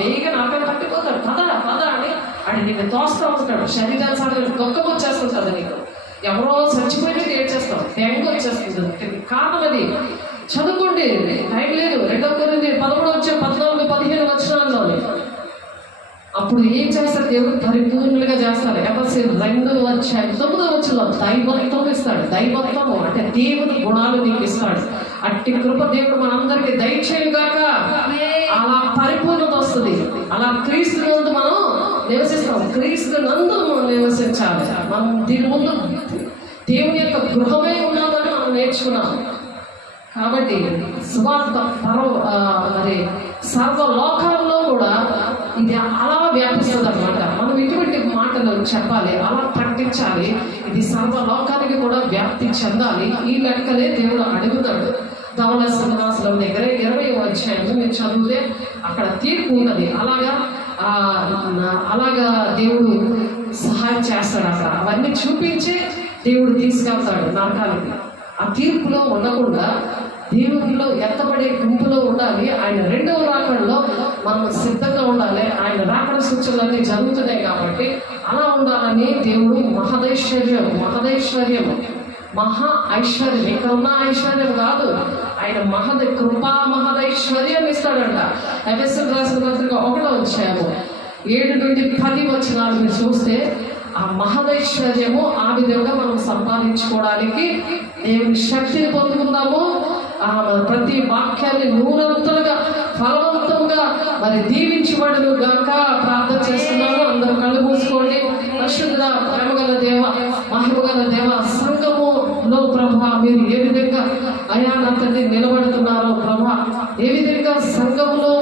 వేగంగా నాకే పట్టిపోతాడు. పద అని ఆయన నిన్ను తోస్తూ ఉంటాడు. శరీరాన్ని గొక్కకు వచ్చేస్తుంటుంది. నీకు ఎవరో చచ్చిపోయినా ఏడ్చేస్తావు, బెంగ వచ్చేస్తుంది. కారణం అది. చదువుకోండి, టైం లేదు. 2 కొరింథీ 13-14-15 అప్పుడు ఏం చేస్తారు? దేవుడు పరిపూర్ణులుగా చేస్తారు. ఎఫెసీయులు 2:9 దైవత్వం ఇస్తాడు. దైవత్వము అంటే దేవుని గుణాలు నీకు ఇస్తాడు. అట్టి కృప దేవుడు మనందరికీ దయచేయను గాక. అలా పరిపూర్ణత వస్తుంది. అలా క్రీస్తు నందు మనం నివసిస్తాం. క్రీస్తు నందు మనం నివసించాలి. మనం దీని ముందు దేవుని యొక్క గృహమే ఉన్నదని మనం నేర్చుకున్నాం. కాబట్టి సువార్త మరి సర్వలోకాల్లో కూడా ఇది అలా వ్యాపిస్తుంది అనమాట. మనం ఇటువంటి మాటలు చెప్పాలి, అలా ప్రకటించాలి. ఇది సర్వలోకానికి కూడా వ్యాప్తి చెందాలి. ఈ లెక్కలే దేవుడు అడుగుతాడు. ధవళ దగ్గర 20వ అధ్యాయంలో మీరు చదివితే అక్కడ తీర్పు ఉన్నది. అలాగా దేవుడు సహాయం చేస్తాడు. అక్కడ అవన్నీ చూపించి దేవుడు తీసుకెళ్తాడు నరకానికి. ఆ తీర్పులో ఉండకుండా దేవునిలో ఎత్తబడే గుంపులో ఉండాలి. ఆయన 2వ రాకడలో మనం సిద్ధంగా ఉండాలి. ఆయన రాకడ సూచనలన్నీ జరుగుతున్నాయి కాబట్టి అలా ఉండాలని దేవుడు మహదైశ్వర్యం మహా ఐశ్వర్యం, ఇక్కడ ఉన్న ఐశ్వర్యం కాదు, ఆయన కృపా మహదైశ్వర్యం ఇస్తాడంట. ఎఫెసీయులకు రాసిన పత్రిక 1వ అధ్యాయము 7-10 మీరు చూస్తే ఆ మహదైశ్వర్యము ఆ విధంగా మనం సంపాదించుకోవడానికి దేవుని శక్తిని పొందుకుందాము. ప్రతి వాక్యాన్ని నూరంతులుగా ఫలవంతంగా మరి దీవించబడును గాక ప్రార్థన చేస్తున్నాను. అందరూ కళ్ళు మూసుకోండి. పరిశుద్ధ ప్రేమగల దేవ, మహిమగల దేవ, సంఘములో ప్రభా మీరు ఏ విధంగా అయా నా తండ్రి నిలబడుతున్నారో ప్రభా, ఏ విధంగా సంఘములో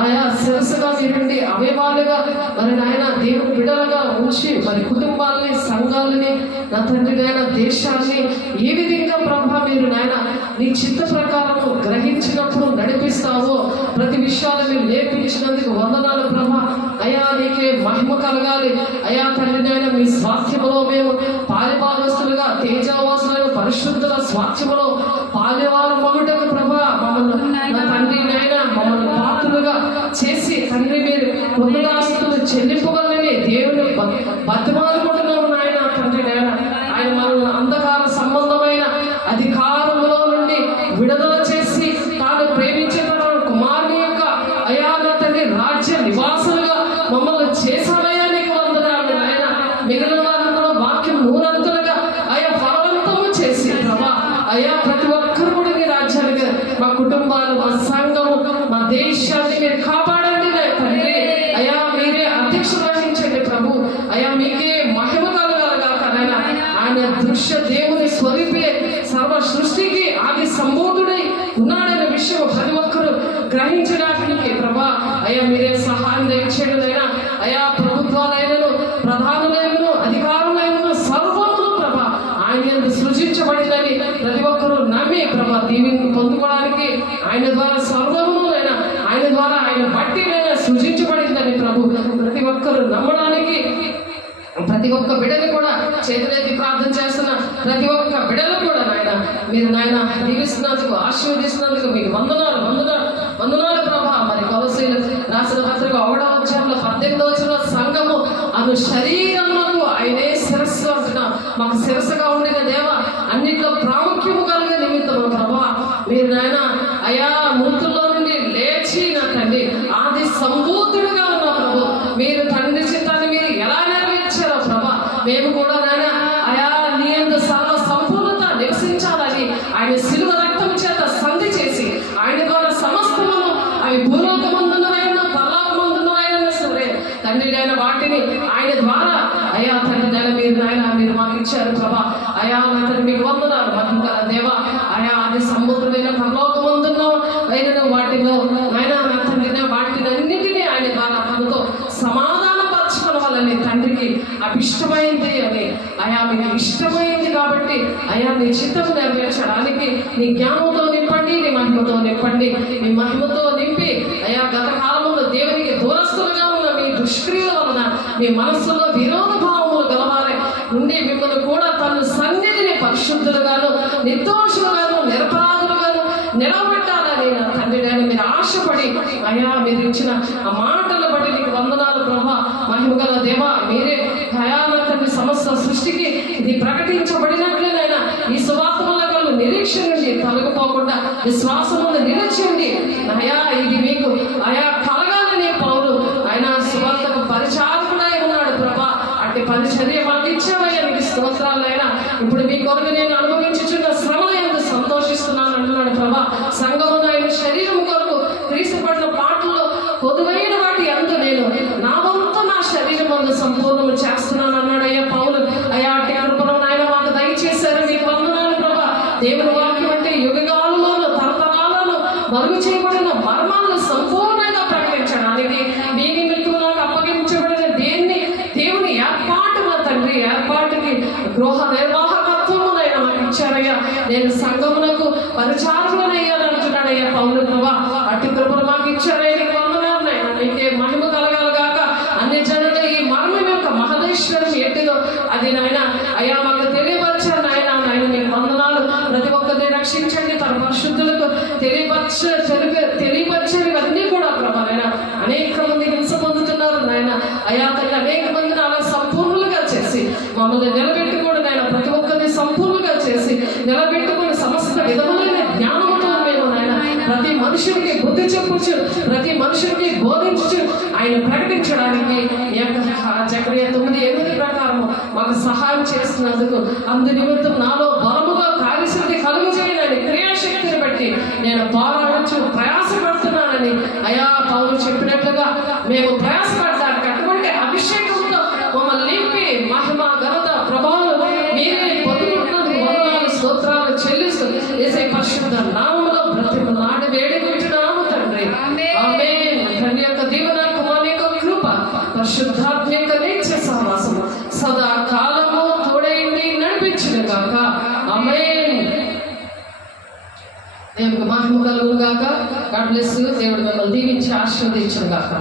ఆయా శిరస్సుగా మీరుండి అవయవాలుగా మరి నాయన దేవుని బిడ్డలుగా ఉంచి మరి కుటుంబాలని, సంఘాలని, నా తండ్రి నాయన దేశాన్ని ఏ విధంగా ప్రభా మీరు నాయన నీ చిత్త ప్రకారం గ్రహించినప్పుడు నడిపిస్తావో ప్రతి విషయాలు మీరు నేర్పించినందుకు వందనాలు ప్రభా. అయా నీకే మహిమ కలగాలి. అయా తండ్రి నాయన మీ స్వాస్థ్యములో మేము పాలిభాగస్తులుగా, తేజవాసులైన పరిశుద్ధుల స్వాస్థ్యములో పాలివారు మగుటకు ప్రభా మమ్మల్ని నా తండ్రి నాయన మమ్మల్ని పాత్రులుగా చేసి తండ్రి మీరు కృతజ్ఞతాస్తుతులు చెల్లింపగలని దేవుని బతిమాలుకుంటున్నాము నాయన తండ్రి నాయన. ఆయన మనల్ని అంధకార సంబంధమైన అధికారంలో నుండి విడుదల చేసి తాను ప్రేమించిన కుమారుని యొక్క అయా నా తండ్రి రాజ్య నివాసులుగా మమ్మల్ని చేశామయ్యా నీకు వందనాలు నాయన. మిగిలిన వారిని కూడా వాక్యం నూరంతులుగా అయా ఫలవంతము చేసి ప్రభా అయా ప్రతి ఒక్కరు కూడా మీ రాజ్యానికి, మా కుటుంబాలు, మా సంఘము, మా దేశాన్ని మీరు కాపాడండి తండ్రి. అయా మీరే అధ్యక్షత వహించండి ప్రభు. అయా మీకే మహిమ కలగాలగాక. ఆయన దృశ్య దేవుని స్వరూపే సర్వ సృష్టికి ఆది సంబోధుడై ఉన్నాడనే విషయం ప్రతి ఒక్కరూ గ్రహించడానికి ప్రభా ప్రభా అయ్యా మీరే సహాయం దయచేయండి అయినా అయా ప్రభుత్వాలైనను ప్రధానులైనను అధికారులైనను సర్వములు ప్రభా ఆయన సృజించబడిందని ప్రతి ఒక్కరూ నమ్మి ప్రభా దీవిని పొందుకోవడానికి ఆయన ద్వారా సర్వములైనా ఆయన ద్వారా ఆయన బట్టి సృజించబడిందని ప్రభు ప్రతి ఒక్కరూ నమ్మడానికి ప్రతి ఒక్క బిడ్డలు కూడా చేతులెత్తి ప్రార్థన చేస్తున్న ప్రతి ఒక్క బిడ్డలు కూడా నాయన మీరు నాయన దీవిస్తున్నందుకు ఆశీర్వదిస్తున్నందుకు మీకు వందనాలు వందనాలు వందనాలు ప్రభా. మరి కొలసీలు రాసిన పత్రిక 1వ అధ్యాయంలో 18వ వచనంలో సంఘము అను శరీరములకు ఆయనే శిరస్సు అంటున్నా మాకు శిరస్సుగా ఉండిన దేవ అన్నింటిలో ప్రాముఖ్యము కలిగే నిమిత్తము ప్రభా మీరు నాయన అయా మృతుల్లో నుండి లేచి నా తండ్రి ఆది సంపూర్ణుడుగా ఉన్న ప్రభు మీరు తండ్రి చిత్తాన్ని మీరు ఎలా నెరవేర్చారో ప్రభా మేము కూడా నాయన అయా నీ యందు సర్వ సంపూర్ణత నివసించాలని ఆయన శిలువ రక్తం చేత సంధి చేసి ఆయన ద్వారా సమస్తమును అవి భూలోకమందున్నవైనా పరలోకమందున్నవైనా సరే తండ్రి అయిన వాటిని ఆయన ద్వారా అయా తండ్రి నాయన మీరు నాయన మీరు మాకు ఇచ్చారు ప్రభా అయా నా తండ్రి మీకు వందనాలు మహిమ గల దేవా అయా అది సముద్రమైన పరలోకమందున్న అయిన వాటిలో నాయన నా తండ్రి వాటినన్నిటినీ ఆయన ద్వారా తనతో సమాధానపరచుకోవాలని తండ్రికి అభిష్టమైంది అని అయా మీకు ఇష్టమైంది కాబట్టి అయా నీ చిత్తం నెరవేర్చడానికి నీ జ్ఞానంతో నింపండి నీ మహిమతో నింపండి నీ మహిమతో నింపి అయా గత కాలంలో దేవునికి దూరస్తులుగా ఉన్న మీ దుష్క్రియల వలన మీ మనస్సులో విరోధ భావములు గలవారే నుండి మిమ్మల్ని కూడా తన సన్నిధిని పరిశుద్ధులుగాను నిర్దోషులుగాను నిరపరాధులుగాను నిలబెట్టాలని నా తండ్రి గారు మీరు ఆశపడి అయా మీరు ఇచ్చిన ఆ మాటలు బట్టి నీకు వందనాలు ప్రభా మహిమ గల దేవా మీరే అయాన తండ్రి సమస్త సృష్టికి ఇది ప్రకటించబడినట్లేనైనా ఈ సువార్తములకు నిరీక్షణ నుండి తొలగిపోకుండా విశ్వాసమును నిలిచింది అయా ఇది మీకు అయా కలగాలని పౌరు ఆయన సువార్తకు పరిచారకుడై ఉన్నాడు ప్రభా అట్టి పరిచర్య మాకు ఇచ్చావయ్యా మీకు స్తోత్రాలైనా ఇప్పుడు మీ కొరకు నేను అనుభవించుచున్న శ్రమల యందు సంతోషిస్తున్నాను అంటున్నాడు ప్రభా సంఘమున ఆయన శరీరం కొరకు క్రీస్తు పడిన పాటల్లో పొదువైన వాటి అందు నేను నా వంతు నా శరీరం అందు సంపూర్ణము చేస్తున్నాను అన్నాడు అయ్యా పౌలు అయ్యా అట్టి కృపను ఆయన మాకు దయచేశారు మీకు వందనాలు ప్రభా దేవుని వాక్యం అంటే యుగకాలంలోనూ తరతరాలను మరుగు చేయబడిన మర్మాలను సంపూర్ణంగా ప్రకటించడానికి మీ నిమిత్తం నాకు అప్పగించబడిన దేవుని ఏర్పాటు మా తండ్రి ఏర్పాటుకి గృహ నిర్వాహకత్వమునైనా మాకు ఇచ్చారయ్యా నేను సంఘమునకు పరిచారకులనయ్యాను అంటున్నాడయ్యా పౌరు ప్రభా అట్టి కృపను మాకు ఇచ్చారయ్యా వందనాలనైనా నీకే మహిమ కలగాలగాక అన్ని జనులు ఈ మర్మం యొక్క మహదేశ్వరం ఎట్టిదో అది నాయన అయ్యా మాకు తెలియపరిచారు నాయన నాయన మీకు వందనాలు ప్రతి ఒక్కరిని రక్షించండి తన పరిశుద్ధులకు తెలియపరిచేవన్నీ కూడా ప్రభా నాయన అనేక మంది హింస పొందుతున్నారు నాయన అయా తల్లి అనేక మందిని అలా సంపూర్ణులుగా చేసి మమ్మల్ని నిలబెట్టుకోవడం నాయన ప్రతి ఒక్కరిని సంపూర్ణంగా చేసి నిలబెట్టుకుని సమస్త విధములైన జ్ఞానంతో మేము నాయన ప్రతి మనుషునికి బుద్ధి చెప్పచ్చు ప్రతి మనుషునికి బోధించు ఆయన ప్రకటించడానికి జకర్యా 9:8 ప్రకారం మాకు సహాయం చేస్తున్నందుకు అందు నిమిత్తం నాలో బలముగా కార్యసిద్ధి కలుగజేయనని క్రియాశక్తిని బట్టి నేను పోరాడచ్చు ప్రయాసపడుతున్నానని అయా పౌలు చెప్పినట్లుగా మేము ప్రయాసపడడానికి అటువంటి అభిషేకంతో మమ్మల్ని నింపి మహిమ ఘనత ప్రభావం మీరే పొందుకుంటున్నందుకు వందనాలు స్తోత్రాలు చెల్లిస్తూ యేసయ్య పరిశుద్ధ నామములో బ్రతిమలాడి వేడుకుంటున్నాము తండ్రి ఆమేన్. తండ్రి యొక్క దీవెన కుమారుని యొక్క కృప పరిశుద్ధాత్మ యొక్క నిత్య సహవాసము సదా కాలము తోడైండి నడిపించును గాక ఆమేన్. దేవునికి మహిమ కలుగును గాక. God bless you. దేవుడు మిమ్మల్ని దీవించి ఆశీర్వదించును గాక.